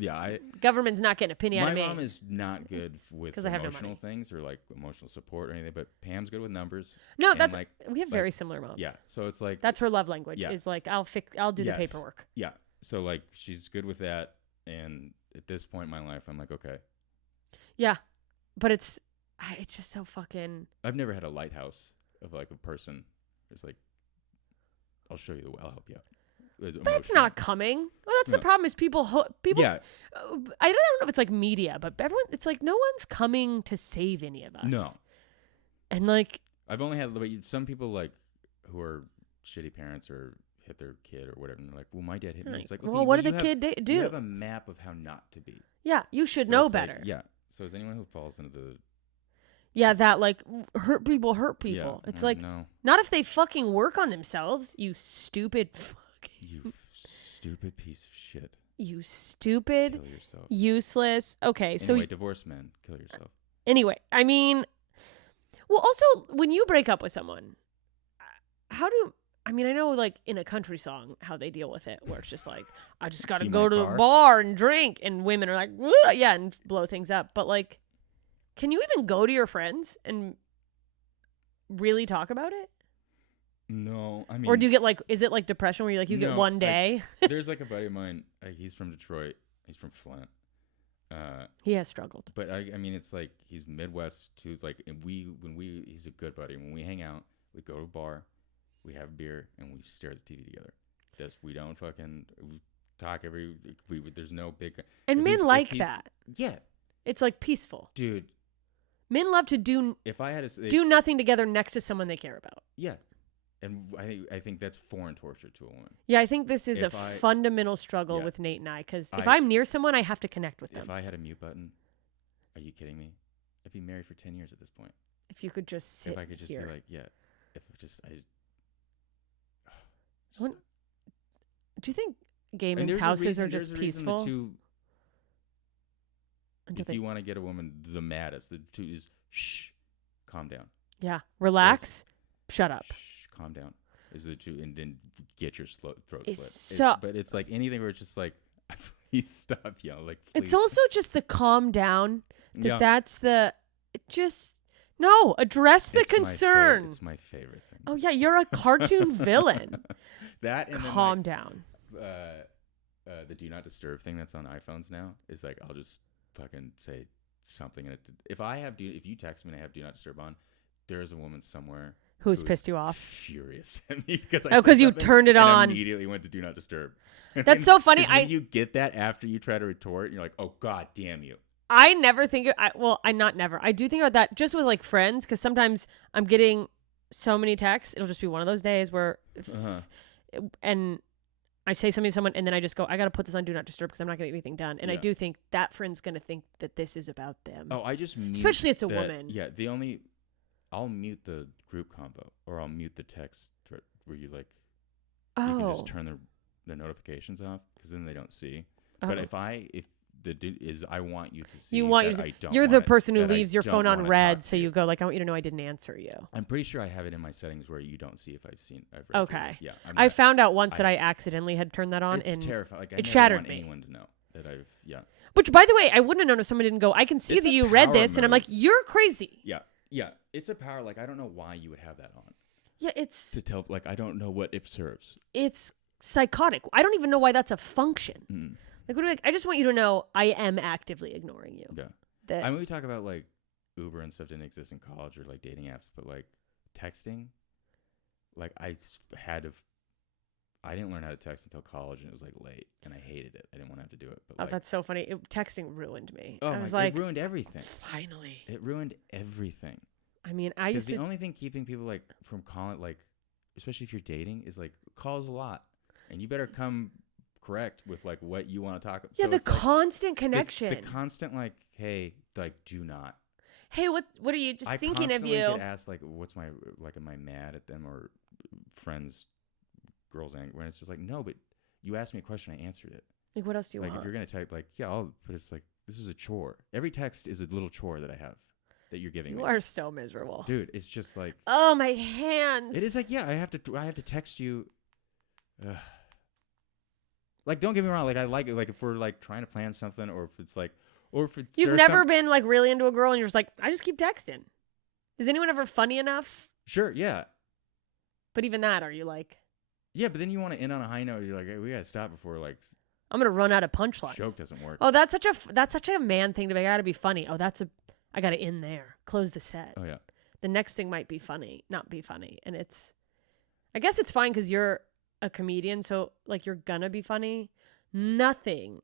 Yeah, Government's not getting a penny out of me. My mom is not good with I have no emotional money. things or like emotional support or anything, but Pam's good with numbers. No, and, that's like, we have very similar moms. Yeah, so it's like that's her love language. Yeah. Is like I'll do the paperwork. Yeah, so like she's good with that, and at this point in my life, I'm like, okay. Yeah, but it's just so fucking. I've never had a lighthouse of like a person. It's like, I'll show you the way. I'll help you out. That's not coming. Well, that's the problem. Is people. Yeah. I don't know if it's like media, but everyone. It's like no one's coming to save any of us. No. And like. I've only had some people like who are shitty parents or hit their kid or whatever, and they're like, "Well, my dad hit me." It's like, okay, well, what did the kid do? You have a map of how not to be. Yeah, you should So know it's like, better. yeah. So is anyone who falls into the that like hurt people. Yeah, It's like no. not if they fucking work on themselves. You stupid You stupid piece of shit. You stupid, Kill yourself. Useless. Okay, Anyway, so divorced men, kill yourself. anyway, I mean, well, also when you break up with someone, I know like in a country song how they deal with it, where it's just like I just got to Key go my to the car. bar and drink, and women are like, yeah, and blow things up. But like, can you even go to your friends and really talk about it? No, I mean, Or do you get like, is it like depression where you like you get No, one day? there's like a buddy of mine. He's from Detroit. He's from Flint. He has struggled. But I mean, it's like he's Midwest too. It's like, and he's a good buddy. When we hang out, we go to a bar, we have beer, and we stare at the TV together. We don't fucking talk there's no big. And men like he's- that. Yeah, It's like peaceful. dude. Men love to do nothing together next to someone they care about. Yeah, and I think that's foreign torture to a woman. Yeah, I think this is If a I- fundamental struggle Yeah. with Nate and I, because if I- I'm near someone, I have to connect with them. If I had a mute button, are you kidding me? I'd be married for 10 years at this point. If you could just sit If I could just here. be like, yeah. If just I. When- Do you think gay And men's there's a houses reason- are just there's a reason the peaceful? two- Until if they- you want to get a woman the maddest, the two is shh, calm down. yeah, relax, shut up. Shh, calm down. Is the two, and then get your throat It's slit. But it's like anything where it's just like, please stop yelling. Like, It's please. also just the calm down. Yeah. That's the just no address the It's my concern. It's my favorite thing. Oh yeah, you're a cartoon villain. That and Calm down. the do not disturb thing that's on iPhones now is like I'll just fucking say something and if you text me and I have do not disturb on, there's a woman somewhere Who's pissed you off? furious at me because Oh, 'cause you something turned it and on. immediately went to do not disturb. That's so funny. 'Cause when you get that after you try to retort, you're like, oh god damn you. I never think. I do think about that just with like friends, because sometimes I'm getting so many texts. It'll just be one of those days where, and I say something to someone, and then I just go, I got to put this on do not disturb because I'm not going to get anything done. And I Yeah. do think that friend's going to think that this is about them. Oh, I just mute Especially it's a woman. Yeah, I'll mute the group convo or I'll mute the text where you like you can just turn the notifications off because then they don't see. But if the dude is I want you to see You want that I don't you're want the it, person who that I leaves your don't phone on wanna red, talk so to you go like, I want you to know I didn't answer you. I'm pretty sure I have it in my settings where you don't see if I've read Okay. through it. Yeah. I found out once that I accidentally had turned that on, It's and terrifying. Like, I it never shattered want me. anyone to know that I've Which, by the way, I wouldn't have known if someone didn't go, I can see It's that a you read power this, and I'm move. like, you're crazy. Yeah. It's a power. Like I don't know why you would have that on Yeah, it's to tell. Like I don't know what it serves. psychotic. I don't even know why that's a function. Mm. Like, what do I just want you to know I am actively ignoring you. Yeah. That I mean, we talk about like Uber and stuff didn't exist in college or like dating apps, but like texting, like I didn't learn how to text until college, and it was like late, and I hated it. I didn't want to have to do it. But oh, like, that's so funny. Texting ruined me. oh I was my, like, it ruined everything. finally. It ruined everything. I mean, I Because used the to. only thing keeping people like from calling, like, especially if you're dating, is like calls a lot, and you better come correct with like what you want to talk about. Yeah, So the it's, like, constant connection. The constant like, hey, like, do not. hey, what are you just thinking of constantly you? get asked like, what's my like, am I mad at them or friends, girls, and when it's just like, no, but you asked me a question, I answered it. Like, what else do you Like want? if you're gonna type like, yeah, but it's like this is a chore. Every text is a little chore that I have that you're giving You me. are so miserable. Dude, it's just like, Oh, my hands. it is like, yeah, I have to text you. Like, don't get me wrong. Like, I like it. Like, if we're like trying to plan something, or if it's like, or if it's You've never been like really into a girl and you're just like, I just keep texting. Is anyone ever funny enough? Sure, yeah, But even that, are you like, yeah. But then you want to end on a high note. You're like, hey, we gotta stop before like I'm gonna run out of punchlines. joke doesn't work. Oh, that's such a man thing to be. I gotta be funny. Oh, I gotta end there. Close the set. Oh yeah, The next thing might be funny, not be funny, and I guess it's fine because you're a comedian, so like you're gonna be funny. Nothing.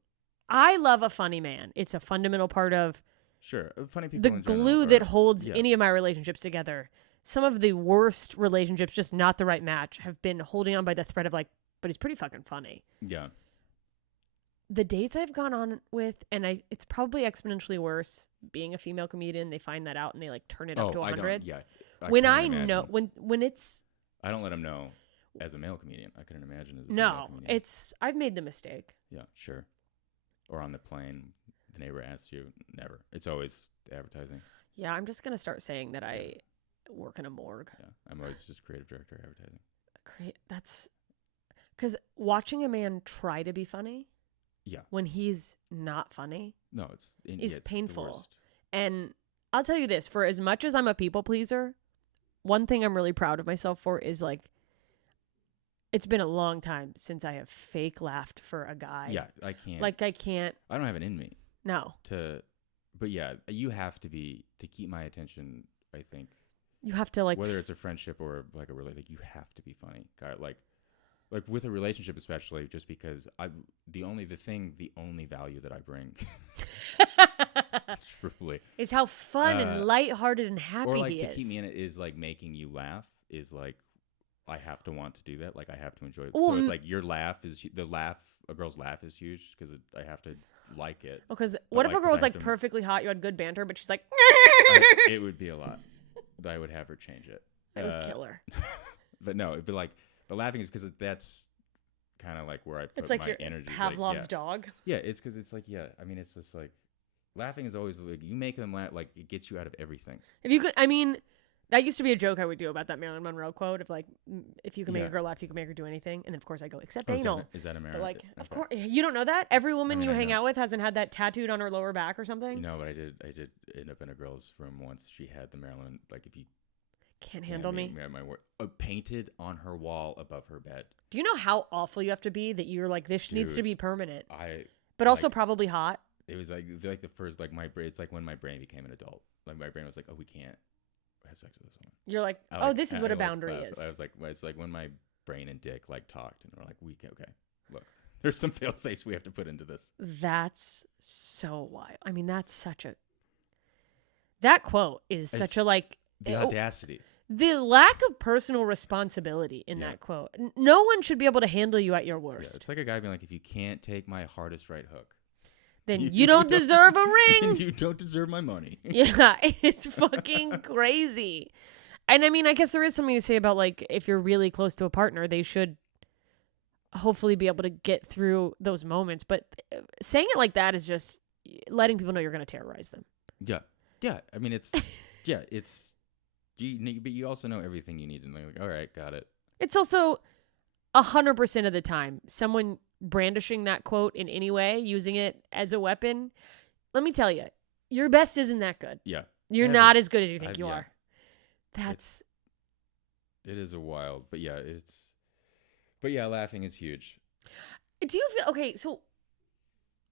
I love a funny man. It's a fundamental part of sure. Funny people. the in general glue are- that holds yeah. any of my relationships together. Some of the worst relationships, just not the right match, have been holding on by the thread of like, but he's pretty fucking funny. Yeah, The dates I've gone on with, and it's probably exponentially worse being a female comedian. They find that out and they like turn it up to I 100. don't. Yeah, When couldn't I imagine. know when it's I don't let them know as a male comedian. I couldn't imagine as a female no, comedian. I've made the mistake. Yeah, sure. Or on the plane, the neighbor asks you. Never. It's always advertising. Yeah, I'm just gonna start saying that I work in a morgue. Yeah, I'm always just creative director of advertising. That's because watching a man try to be funny Yeah. when he's not funny No, it's is the painful. worst. And I'll tell you this, for as much as I'm a people pleaser, one thing I'm really proud of myself for is like, it's been a long time since I have fake laughed for a guy. Yeah, I can't. Like I can't. I don't have it in me No, but yeah, you have to keep my attention. I think you have to like. whether it's a friendship or like a like you have to be funny. God, like with a relationship especially, just because the only value that I bring, truly, is how fun Uh, and lighthearted and happy or like he to is. keep me in it is like making you laugh is like I have to want to do that. Like I have to enjoy it. Well, So it's like your laugh is a girl's laugh is huge because I have to like it. Because But, what if like, a 'cause I girl's have like to- perfectly hot, you had good banter, but she's like, It would be a lot. I would have her change it. I would kill her. But no, it'd be like, but laughing is because that's kind of like where I put It's like my your energy. Pavlov's like, dog. yeah, it's because it's like, yeah, I mean, it's just like, laughing is always like, you make them laugh, like, it gets you out of everything. If you could, I mean, that used to be a joke I would do about that Marilyn Monroe quote of like, if you can make Yeah. a girl laugh, you can make her do anything. And of course I go, except Oh, anal. is that American? But like, of course, you don't know that? Every woman mean, you I hang know. out with hasn't had that tattooed on her lower back or something. No, but I did end up in a girl's room once. She had the Marilyn, like, if you Can't handle me. my word, painted on her wall above her bed. Do you know how awful you have to be that you're like, this needs to Dude, be permanent, I, but also like, probably hot? it was like the first, like, my brain, it's like when my brain became an adult. Like, my brain was like, oh, we can't have sex with this woman. You're like, I, oh, like, this is I, what a like, boundary laughed. is. I was like, it's like when my brain and dick like talked, and we're like, we can, okay, look, there's some fail safes we have to put into this. That's so wild. I mean, that quote is such It's a like, The audacity. the lack of personal responsibility in Yeah. that quote. No one should be able to handle you at your Yeah, worst. it's like a guy being like, if you can't take my hardest right hook, Then you don't deserve a ring. you don't deserve my money. Yeah, it's fucking crazy. And I mean, I guess there is something to say about like if you're really close to a partner, they should hopefully be able to get through those moments. But saying it like that is just letting people know you're going to terrorize them. Yeah, yeah. I mean, it's but you also know everything you need, and they're like, all right, got it. It's also 100% of the time someone brandishing that quote in any way, using it as a weapon. Let me tell you, your best isn't that good. Yeah, You're Ever. not as good as you think you yeah. are. That's it is a wild, but yeah, laughing is huge. Do you feel okay? So,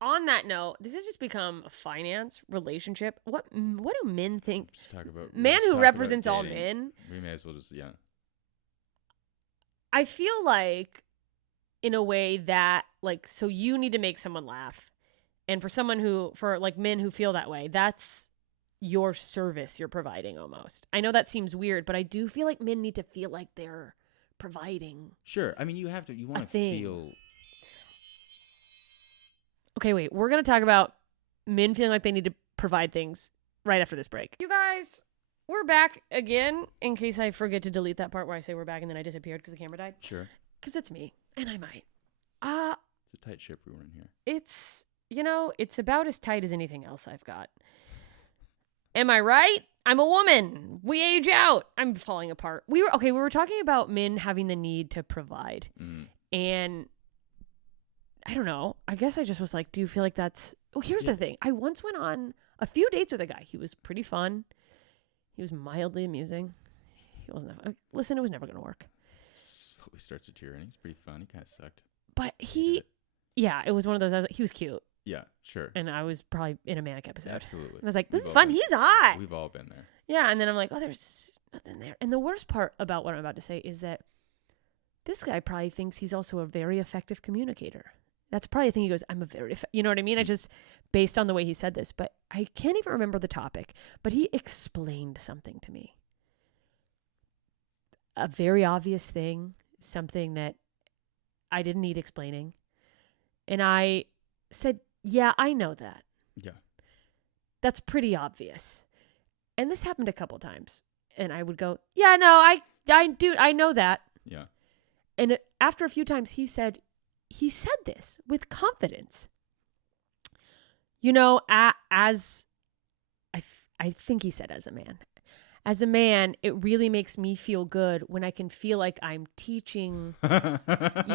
on that note, this has just become a finance relationship. What do men think? Just talk about Man let's who talk represents about all dating. men. We may as well just I feel like, in a way that like, so you need to make someone laugh, and for like men who feel that way, that's your service you're providing almost. I know that seems weird, but I do feel like men need to feel like they're providing. Sure. I mean, you want to thing. feel. Okay, wait. We're going to talk about men feeling like they need to provide things right after this break. You guys, we're back again, in case I forget to delete that part where I say we're back and then I disappeared because the camera died. Sure. Because it's me, and I might. It's a tight ship we were in here. It's, it's about as tight as anything else I've got. Am I right? I'm a woman. We age out. I'm falling apart. We were talking about men having the need to provide. And I don't know. I guess I just was like, do you feel like that's... Oh, here's the thing. I once went on a few dates with a guy. He was pretty fun. He was mildly amusing. He wasn't... Listen, it was never going to work. Slowly starts to tear in. He's pretty fun. He kind of sucked. But it was one of those... he was cute. Yeah, sure. And I was probably in a manic episode. Absolutely. And I was like, this is fun. He's hot. We've all been there. Yeah, and then I'm like, oh, there's nothing there. And the worst part about what I'm about to say is that this guy probably thinks he's also a very effective communicator. That's probably a thing he goes, I'm a very, you know what I mean? I just, based on the way he said this, but I can't even remember the topic, but he explained something to me. A very obvious thing, something that I didn't need explaining. And I said, yeah, I know that. Yeah. That's pretty obvious. And this happened a couple times. And I would go, yeah, no, I know that. Yeah. And after a few times, he said this with confidence. As I think he said as a man. As a man, it really makes me feel good when I can feel like I'm teaching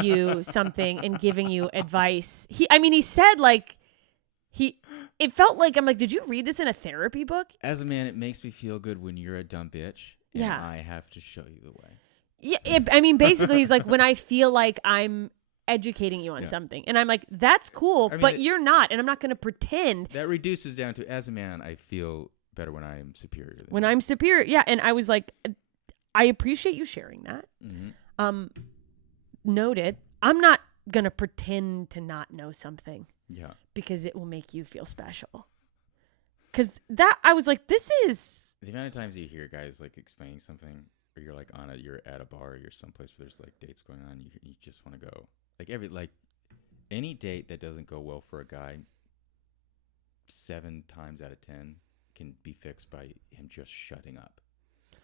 you something and giving you advice. He said it felt like, I'm like, did you read this in a therapy book? As a man, it makes me feel good when you're a dumb bitch. And Yeah. I have to show you the way. Yeah. Basically, he's like, when I feel like I'm educating you on something. And I'm like, that's cool, but you're not. And I'm not going to pretend. That reduces down to, as a man, I feel better when I am superior. When I'm superior. Yeah. And I was like, I appreciate you sharing that. Mm-hmm. Noted. I'm not going to pretend to not know something. Yeah. Because it will make you feel special. Because I was like, this is... The amount of times you hear guys like explaining something, or you're like you're at a bar, or you're someplace where there's like dates going on, you just want to go. Like any date that doesn't go well for a guy, 7 times out of 10 can be fixed by him just shutting up.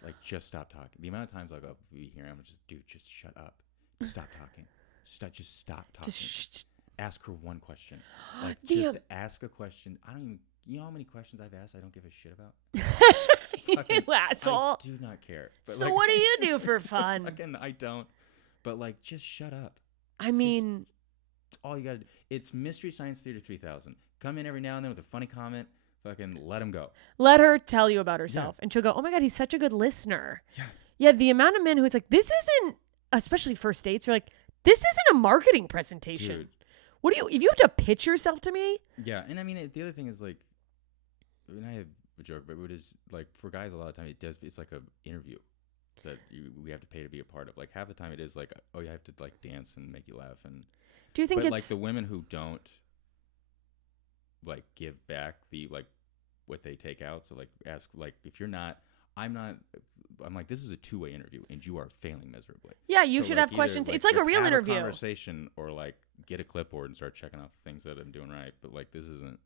Like, just stop talking. The amount of times I'll go be here, I'm just, dude, just shut up. Stop talking. Just stop talking. Ask her one question. Like, just ask a question. I don't even, you know how many questions I've asked I don't give a shit about? You asshole. I do not care. But so what do you do for fun? Again, I don't. But like, just shut up. I mean, all you gotta do. It's Mystery Science Theater 3000. Come in every now and then with a funny comment. Fucking let him go. Let her tell you about herself. And she'll go, oh my God, he's such a good listener. Yeah. Yeah, the amount of men who it's like, this isn't, especially first dates, you're like, this isn't a marketing presentation. Dude. If you have to pitch yourself to me? Yeah, and I mean, the other thing is like, I have a joke, but it is like, for guys, a lot of time it's like an interview that we have to pay to be a part of. Like, half the time it is like, oh, you have to like dance and make you laugh. And do you think but it's like the women who don't like give back the like what they take out? So like, ask, like, if you're not, I'm like, this is a 2-way interview and you are failing miserably. Yeah, you so should like, have questions. Like, it's like a real interview. Conversation, or like get a clipboard and start checking off the things that I'm doing right. But like, this isn't.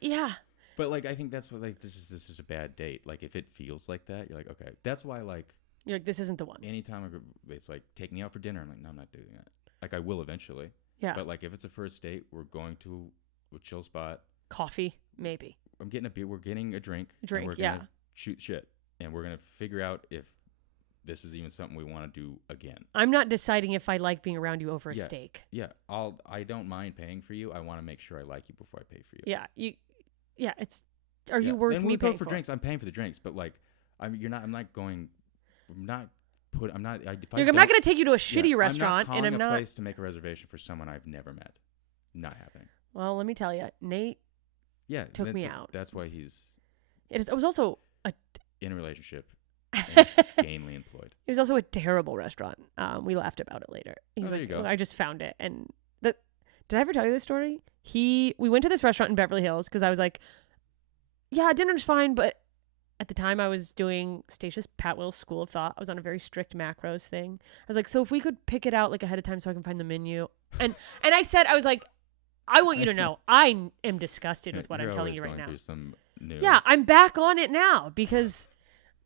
Yeah. But like, I think that's what, like, this is a bad date. Like, if it feels like that, you're like, okay. That's why, like, you're like, this isn't the one. Anytime it's like, take me out for dinner, I'm like, no, I'm not doing that. Like, I will eventually. Yeah. But like, if it's a first date, we're going to a chill spot. Coffee, maybe. I'm getting a beer. We're getting a drink. Drink, and we're gonna shoot shit, and we're gonna figure out if this is even something we want to do again. I'm not deciding if I like being around you over a steak. Yeah, I don't mind paying for you. I want to make sure I like you before I pay for you. Yeah, it's. Are you worth and me we paying pay for drinks? I'm paying for the drinks, but like, I'm not going to take you to a shitty restaurant, I'm not and I'm not. A place to make a reservation for someone I've never met. Not happening. Well, let me tell you, Nate. Took me out. That's why he's. It was also in a relationship. And gainfully employed. It was also a terrible restaurant. We laughed about it later. He's there like, you go. I just found it, and did I ever tell you this story? We went to this restaurant in Beverly Hills because I was like, yeah, dinner's fine, but at the time I was doing Stacey Patwill's School of Thought. I was on a very strict macros thing. I was like, so if we could pick it out like ahead of time so I can find the menu, and I said, I was like, I want you to know I am disgusted with what I'm telling you right now. Through some new. Yeah, I'm back on it now because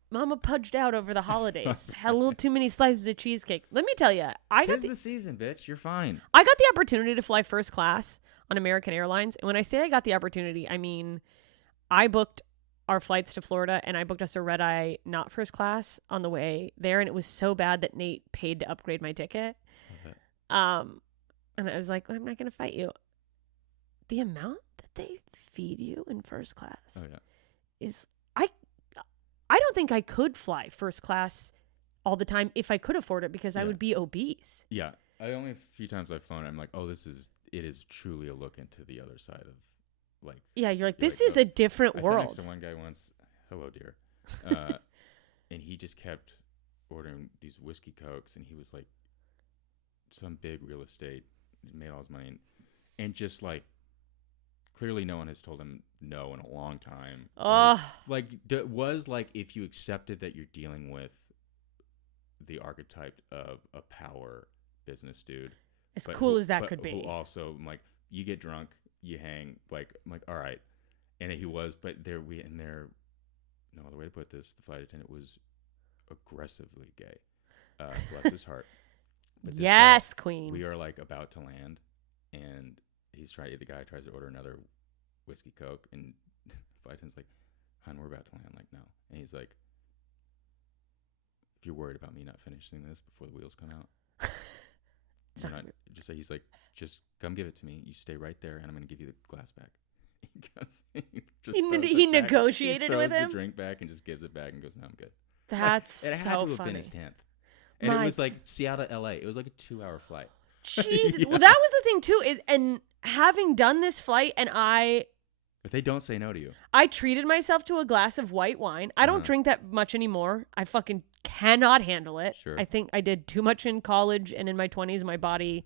Mama pudged out over the holidays. Had a little too many slices of cheesecake. Let me tell you, Tis the season, bitch. You're fine. I got the opportunity to fly first class on American Airlines. And when I say I got the opportunity, I mean I booked our flights to Florida and I booked us a red eye, not first class, on the way there. And it was so bad that Nate paid to upgrade my ticket. And I was like, I'm not going to fight you. The amount that they feed you in first class is I don't think I could fly first class all the time if I could afford it because I would be obese. Yeah. I only a few times I've flown, I'm like, oh, it is truly a look into the other side of like. Yeah, you're like, this is a different I world. sat next to one guy once, hello dear, and he just kept ordering these whiskey cokes, and he was like, some big real estate, made all his money, and just like, clearly no one has told him no in a long time. Like, was like if you accepted that you're dealing with the archetype of a power business dude. As cool as that could be. Who also, like, you get drunk, you hang, like, I'm like, all right. And he was, but the way to put this, the flight attendant was aggressively gay. Bless his heart. But yes, guy, queen. We are like about to land, and the guy tries to order another whiskey coke, and the flight attendant's like, hon, we're about to land. I'm like, no. And he's like, if you're worried about me not finishing this before the wheels come out, he's like, just come give it to me. You stay right there, and I'm going to give you the glass back. He negotiated with him? He throws the drink back and just gives it back and goes, no, I'm good. That's it had so to have funny. been his 10th. And it was like Seattle to LA. It was like a 2-hour flight. Jesus. Well, that was the thing too, and having done this flight, and But they don't say no to you. I treated myself to a glass of white wine. I don't drink that much anymore. I fucking cannot handle it. Sure. I think I did too much in college and in my 20s. My body,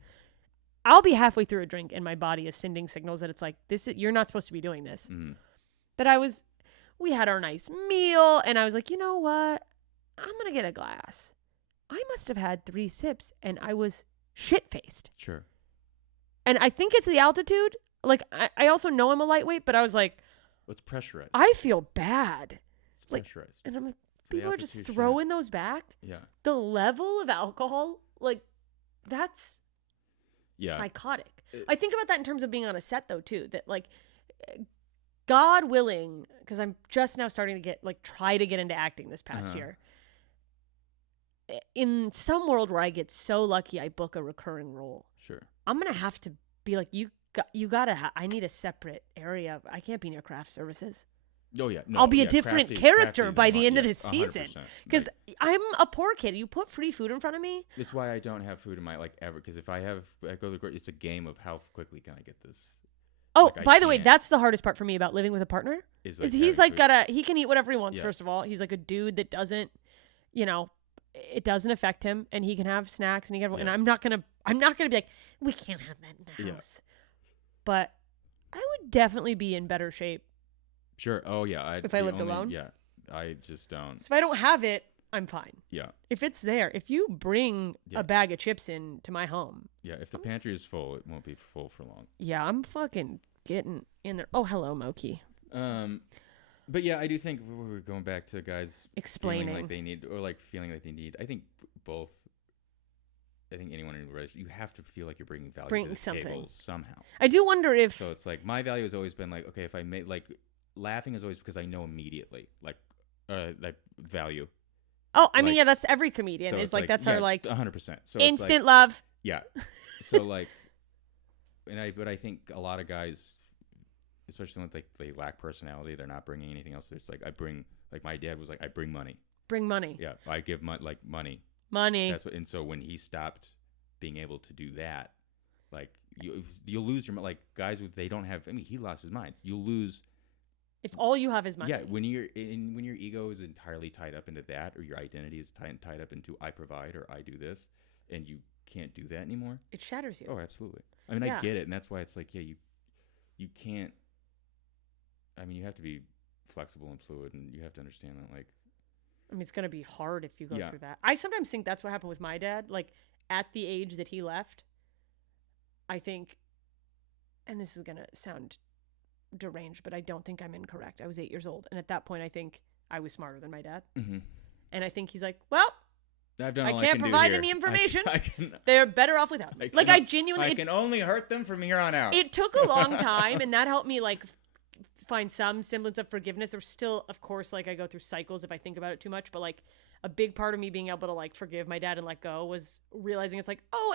I'll be halfway through a drink and my body is sending signals that it's like, you're not supposed to be doing this. Mm. But we had our nice meal, and I was like, you know what? I'm going to get a glass. I must have had 3 sips, and I was shit-faced. Sure. And I think it's the altitude. Like, I also know I'm a lightweight, but I was like, Well, it's pressurized. I feel bad. It's like, pressurized. And I'm like, So the people are just altitude throwing those back. Yeah. The level of alcohol, like, that's psychotic. I think about that in terms of being on a set, though, too. That, like, God willing, because I'm just now starting to try to get into acting this past year. In some world where I get so lucky I book a recurring role, Sure. I'm going to have to be like, I need a separate area. I can't be near craft services. Oh, yeah. No, I'll be a different character crafty by the end of 100%. this season. Because I'm a poor kid. You put free food in front of me. It's why I don't have food in my, ever. Because if I go to the it's a game of how quickly can I get this. Oh, by the way, that's the hardest part for me about living with a partner. Is he's like he can eat whatever he wants, first of all. He's like a dude that doesn't, it doesn't affect him, and he can have snacks, and and I'm not gonna be like, we can't have that in the house. But I would definitely be in better shape. Sure. Oh yeah. If I lived alone. Yeah. I just don't. So if I don't have it, I'm fine. Yeah. If it's there, if you bring a bag of chips into my home. Yeah. If the pantry is full, it won't be full for long. Yeah, I'm fucking getting in there. Oh, hello, Moki. But yeah, I do think we're going back to guys explaining feeling like they need, or like feeling like they need. I think both. I think anyone in a relationship, you have to feel like you're bringing value to the table somehow. I do wonder if. So it's like my value has always been like, okay, if I made laughing is always because I know immediately that value. Oh, I mean, yeah, that's every comedian is like that's our 100%. So instant love. Yeah. So but I think a lot of guys, especially when they lack personality, they're not bringing anything else. It's like I bring, like my dad was like, I bring money. Bring money. Yeah, I give money. Money. That's what, and so when he stopped being able to do that, you'll lose your guys they don't have. I mean, he lost his mind. You'll lose. If all you have is money. Yeah, when your ego is entirely tied up into that, or your identity is tied up into I provide or I do this, and you can't do that anymore. It shatters you. Oh, absolutely. I mean, I get it, and that's why it's like, yeah, you can't. I mean, you have to be flexible and fluid, and you have to understand that, I mean, it's gonna be hard if you go through that. I sometimes think that's what happened with my dad. Like at the age that he left, I think, and this is gonna sound deranged, but I don't think I'm incorrect. I was 8 years old. And at that point, I think I was smarter than my dad. Mm-hmm. And I think he's like, well, I've done I all can't can do provide here. any information. I can, They're better off without me. Like, I genuinely... I can only hurt them from here on out. It took a long time, and that helped me, like, find some semblance of forgiveness. There's still, of course, like, I go through cycles if I think about it too much, but, like, a big part of me being able to, like, forgive my dad and let go was realizing it's like, oh,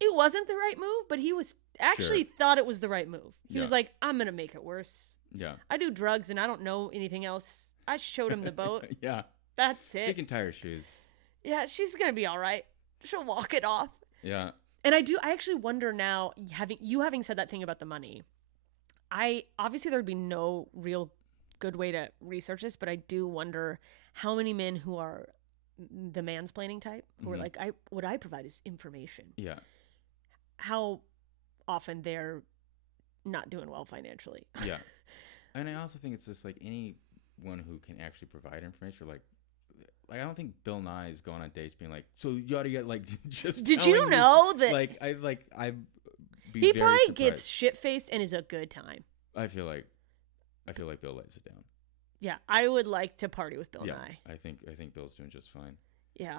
it wasn't the right move, but he was actually thought it was the right move. He was like, I'm going to make it worse. Yeah. I do drugs, and I don't know anything else. I showed him the boat. Yeah. That's it. She can tie her shoes. Yeah, she's going to be all right. She'll walk it off. Yeah. And I actually wonder now, having said that thing about the money, obviously there'd be no real good way to research this, but I do wonder how many men who are the mansplaining type, who are like, what I provide is information. Yeah. How often they're not doing well financially. Yeah. And I also think it's just like anyone who can actually provide information, like I don't think Bill Nye is going on dates being like, so you ought to get like just. Did you know that? He probably surprised. gets shit faced and is a good time. I feel like Bill lays it down. Yeah, I would like to party with Bill Yeah, Nye. I think Bill's doing just fine. Yeah.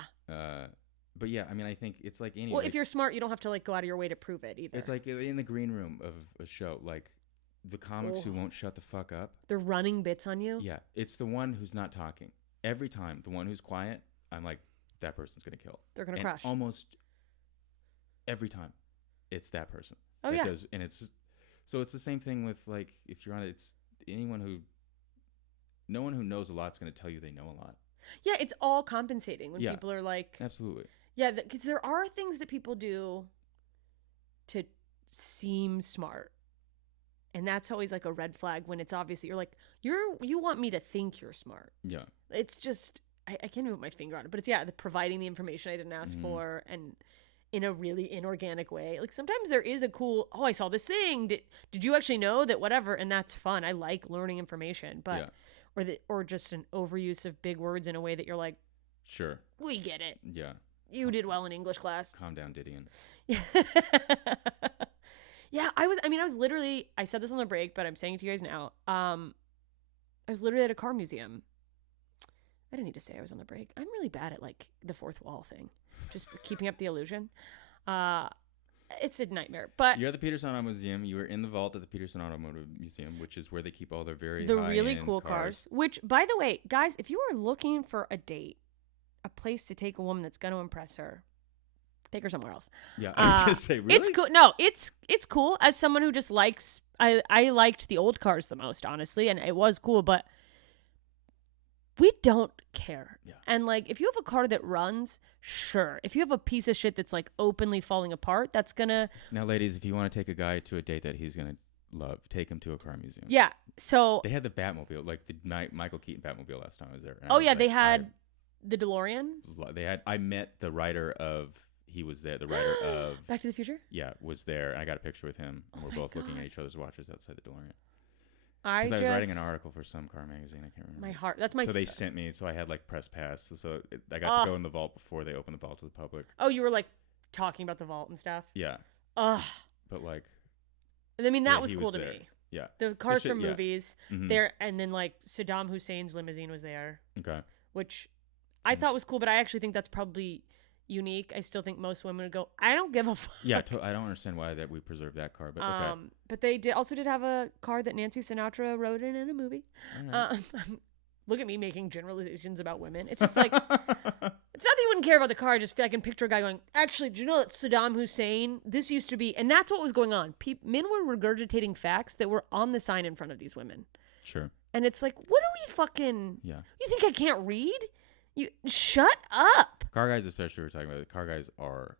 But yeah, I mean, I think it's like any. Well, like, if you're smart, you don't have to like go out of your way to prove it either. It's like in the green room of a show, like the comics who won't shut the fuck up. They're running bits on you. Yeah, it's the one who's not talking. Every time, the one who's quiet, I'm like, that person's gonna kill. They're gonna and crash. Almost every time, it's that person. Oh yeah. And it's the same thing with like if you're on it, it's no one who knows a lot's gonna tell you they know a lot. Yeah, it's all compensating when people are like, absolutely. Yeah, because there are things that people do to seem smart. And that's always like a red flag when it's obviously you're like, you want me to think you're smart. Yeah. It's just, I can't even put my finger on it, but it's, the providing the information I didn't ask for and in a really inorganic way. Like sometimes there is a cool, I saw this thing. Did you actually know that whatever? And that's fun. I like learning information, but, or just an overuse of big words in a way that you're like, sure, we get it. Yeah. You did well in English class. Calm down, Didion. Yeah, I was literally, I said this on the break, but I'm saying it to you guys now. I was literally at a car museum. I didn't need to say I was on the break. I'm really bad at like the fourth wall thing. Just keeping up the illusion. It's a nightmare. But you're at the Peterson Auto Museum. You were in the vault at the Peterson Automotive Museum, which is where they keep all their really cool cars. Which, by the way, guys, if you are looking for a date, a place to take a woman that's going to impress her, take her somewhere else. Yeah, I was gonna say, really? It's cool. No, it's cool. As someone who just likes, I liked the old cars the most, honestly, and it was cool. But we don't care. Yeah. And like, if you have a car that runs, sure. If you have a piece of shit that's like openly falling apart, that's gonna. Now, ladies, if you want to take a guy to a date that he's gonna love, take him to a car museum. Yeah. So they had the Batmobile, like the Michael Keaton Batmobile last time I was there. They had the DeLorean. I met the writer of. He was there. The writer of Back to the Future? Yeah, was there. And I got a picture with him. And we're both looking at each other's watches outside the DeLorean. I was writing an article for some car magazine. I can't remember. My heart. That's my. So they sent me. So I had like press pass. So I got to go in the vault before they opened the vault to the public. Oh, you were like talking about the vault and stuff? Yeah. Ugh. But like. I mean, that was cool to me. Yeah. The cars from movies. There, and then like Saddam Hussein's limousine was there. Okay. Which I thought was cool, but I actually think that's probably unique. I still think most women would go, I don't give a fuck. Yeah, I don't understand why that we preserve that car, but okay. But they also did have a car that Nancy Sinatra rode in a movie. Right. Look at me making generalizations about women. It's just like, it's not that you wouldn't care about the car. I just feel I can picture a guy going, actually, do you know that Saddam Hussein, this used to be, and that's what was going on. Men were regurgitating facts that were on the sign in front of these women. Sure. And it's like, what are we fucking, yeah. You think I can't read? You shut up. Car guys, especially we're talking about, car guys are,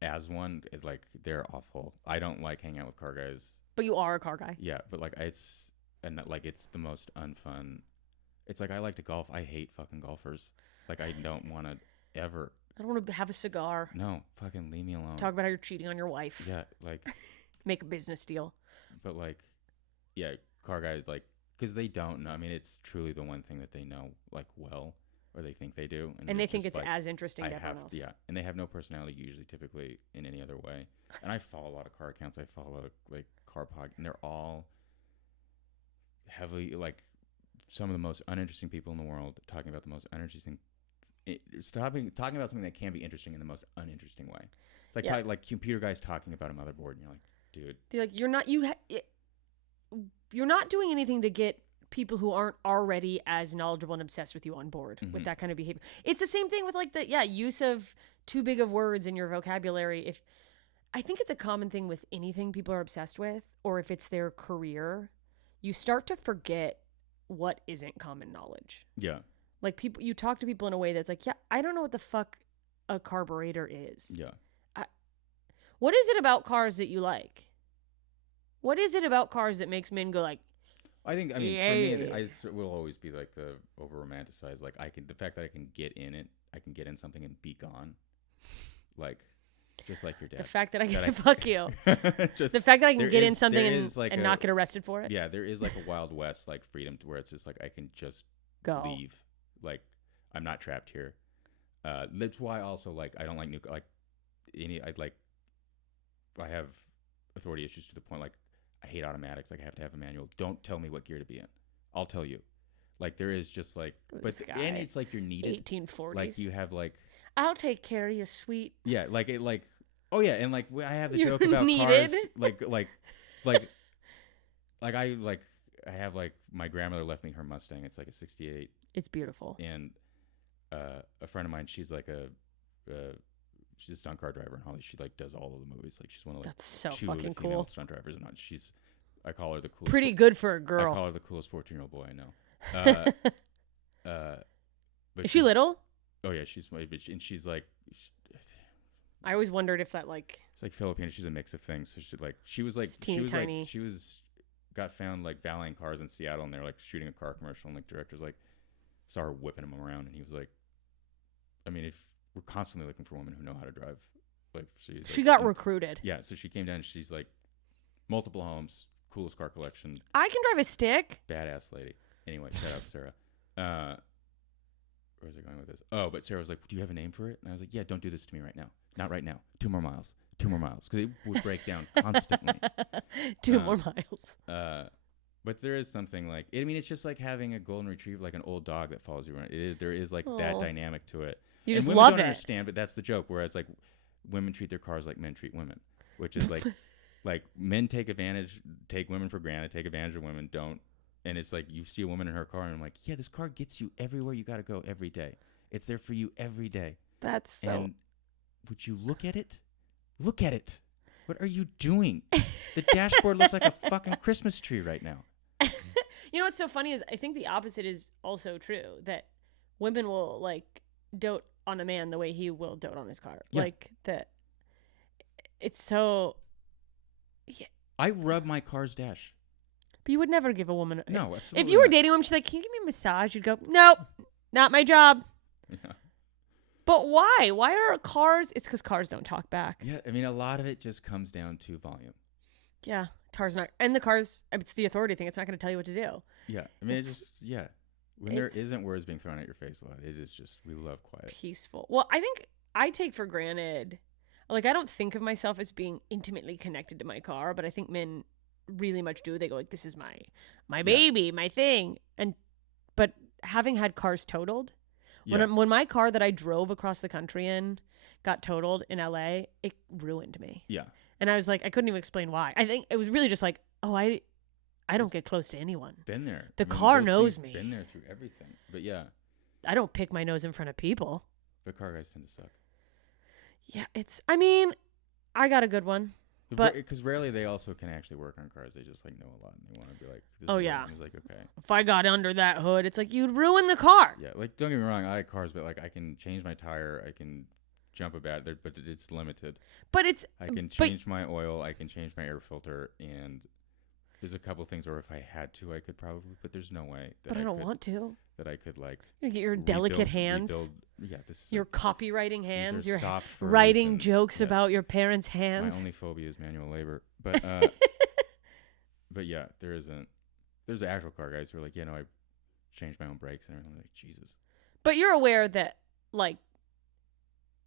as one, like they're awful. I don't like hanging out with car guys. But you are a car guy. Yeah, but like it's the most unfun. It's like I like to golf. I hate fucking golfers. Like I don't want to ever. I don't want to have a cigar. No, fucking leave me alone. Talk about how you're cheating on your wife. Yeah, like. Make a business deal. But like, yeah, car guys like because they don't know. I mean, it's truly the one thing that they know like well. Or they think they do. And they think it's like, as interesting to everyone else. Yeah, and they have no personality usually, typically, in any other way. And I follow a lot of car accounts. I follow a lot of, like, car podcast, and they're all heavily like some of the most uninteresting people in the world talking about the most uninteresting. Talking about something that can be interesting in the most uninteresting way. It's like like computer guys talking about a motherboard, and you're like, dude, they're like, you're not doing anything to get people who aren't already as knowledgeable and obsessed with you on board with that kind of behavior. It's the same thing with like the use of too big of words in your vocabulary. If I think it's a common thing with anything people are obsessed with, or if it's their career, you start to forget what isn't common knowledge. Yeah. Like people, you talk to people in a way that's like, yeah, I don't know what the fuck a carburetor is. Yeah. What is it about cars that you like? What is it about cars that makes men go like? I mean, for me, I will always be like the over romanticized. Like the fact that I can get in it, I can get in something and be gone. Like, just like your dad. The fact that I can fuck you. The fact that I can get in something and not get arrested for it. Yeah, there is like a Wild West like freedom to where it's just like I can just go leave. Like I'm not trapped here. That's why also like I don't like I have authority issues to the point like I hate automatics. Like I have to have a manual. Don't tell me what gear to be in. I'll tell you. Like there is just like, and it's like you're needed. 1840s. Like you have like. I'll take care of you, sweet. Yeah, like it, like. Oh yeah, and like I have the You're joke about needed. cars. I have like my grandmother left me her Mustang. It's like a '68. It's beautiful. And a friend of mine, she's like she's a stunt car driver in Hollywood. She like does all of the movies. Like she's one of like That's so two fucking of the female cool. stunt drivers, and I call her the coolest. Pretty good for a girl. I call her the coolest 14-year-old boy I know. But is she little? Oh yeah, she's and she's like. I always wondered if that like. It's like Filipino. She's a mix of things. So she was tiny. Got found like valeting cars in Seattle, and they're like shooting a car commercial, and like directors like saw her whipping him around, and he was like, I mean, if we're constantly looking for women who know how to drive, like she got recruited. Yeah, so she came down, and she's like multiple homes, coolest car collection. I can drive a stick. Badass lady. Anyway, shout out Sarah. Where was I going with this? Oh, but Sarah was like, do you have a name for it? And I was like, yeah, don't do this to me right now. Not right now. 2 more miles. 2 more miles. Because it would break down constantly. 2 more miles. But there is something like, I mean, it's just like having a golden retriever, like an old dog that follows you around. There is like that dynamic to it. You and just women love don't it. understand, but that's the joke. Whereas like women treat their cars like men treat women, which is like, like men take women for granted, take advantage of women, don't. And it's like you see a woman in her car, and I'm like, yeah, this car gets you everywhere you got to go every day. It's there for you every day. That's so. And would you look at it? Look at it. What are you doing? The dashboard looks like a fucking Christmas tree right now. You know what's so funny is I think the opposite is also true. That women will like dote on a man the way he will dote on his car. Yeah. Like that. It's so. Yeah. I rub my car's dash. But you would never give a woman. No, absolutely. If you were not. dating a woman, she's like, "Can you give me a massage?" You'd go, "Nope, not my job." Yeah. But why? Why are cars? It's because cars don't talk back. Yeah, I mean, a lot of it just comes down to volume. Yeah, cars not, and the cars. It's the authority thing. It's not going to tell you what to do. Yeah, I mean, when there isn't words being thrown at your face a lot, it is just we love quiet. Peaceful. Well, I think I take for granted. Like I don't think of myself as being intimately connected to my car, but I think men really much do. They go like, "This is my baby, my thing," but having had cars totaled. Yeah. When my car that I drove across the country in got totaled in LA, it ruined me. Yeah. And I was like, I couldn't even explain why. I think it was really just like, oh, I don't get close to anyone. Been there. The car those knows things me. Been there through everything. But yeah. I don't pick my nose in front of people. But car guys tend to suck. Yeah, I mean, I got a good one. But because rarely they also can actually work on cars. They just like know a lot and they want to be like, this oh is yeah. It's like, okay. If I got under that hood, it's like you'd ruin the car. Yeah, like don't get me wrong, I like cars, but like I can change my tire, I can jump about it, but it's limited. But I can change my oil, I can change my air filter, and there's a couple things where if I had to, I could probably, but there's no way. But I don't want to. That I could like. You're gonna get your delicate hands. Yeah, this is your copywriting hands. You're writing jokes about your parents' hands. My only phobia is manual labor, but but yeah, there's actual car guys who are like, I changed my own brakes and everything. I'm like, Jesus. But you're aware that like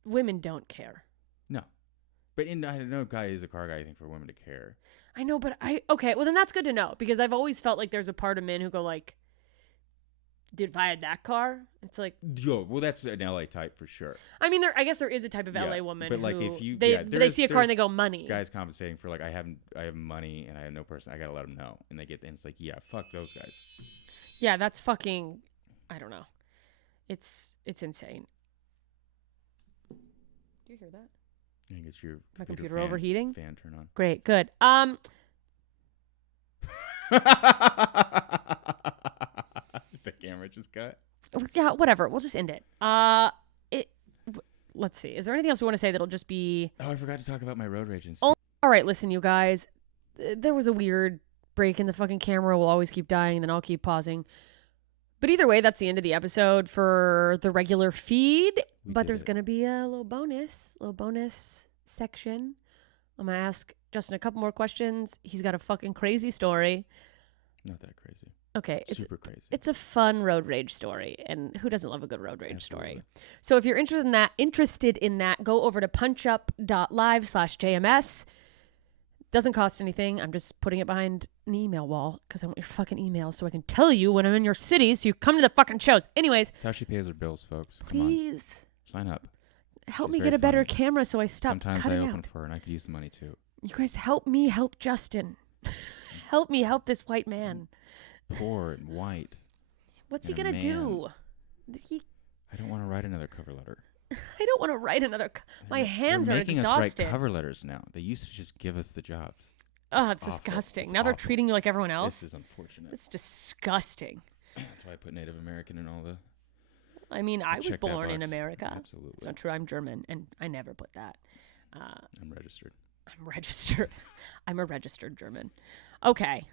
women don't care. No. But I don't know, guy is a car guy. I think for women to care. I know, but okay. Well, then that's good to know because I've always felt like there's a part of men who go like, dude, if I had that car, it's like. Yo, well, that's an LA type for sure. I mean, I guess there is a type of Yeah, LA woman but like who if you, they see a car and they go money. Guys compensating for like I have money and I have no person. I gotta let them know, and it's like yeah, fuck those guys. Yeah, that's fucking. I don't know. It's insane. Do you hear that? I think it's your My computer overheating? Fan turn on. Great, good. The camera just cut. Yeah, whatever. We'll just end it. Let's see. Is there anything else we want to say that'll just be? Oh, I forgot to talk about my road rage. All right, listen, you guys. There was a weird break in the fucking camera. We'll always keep dying, then I'll keep pausing. But either way, that's the end of the episode for the regular feed. But there's going to be a little bonus section. I'm going to ask Justin a couple more questions. He's got a fucking crazy story. Not that crazy. Okay. Super crazy. It's a fun road rage story. And who doesn't love a good road rage Absolutely. story? So if you're interested in that, go over to punchup.live/JMS. Doesn't cost anything. I'm just putting it behind an email wall because I want your fucking email so I can tell you when I'm in your city so you come to the fucking shows. Anyways. That's how she pays her bills, folks. Please. Sign up. Help She's me very get a better funny. camera so I stop Sometimes cutting I open out. for her and I could use the money too. You guys help me help Justin. Help me help this white man. Poor and white. What's he and a going to do? I don't want to write another cover letter. I don't want to write another. My hands They're are making exhausted. us write cover letters now. They used to just give us the jobs. Oh, it's awful. disgusting. It's now they're awful. treating you like everyone else. This is unfortunate. It's disgusting. That's why I put Native American in all the. I mean, I was check that born in box. America. Absolutely. It's not true. I'm German, and I never put that. I'm registered. I'm registered. I'm a registered German. Okay.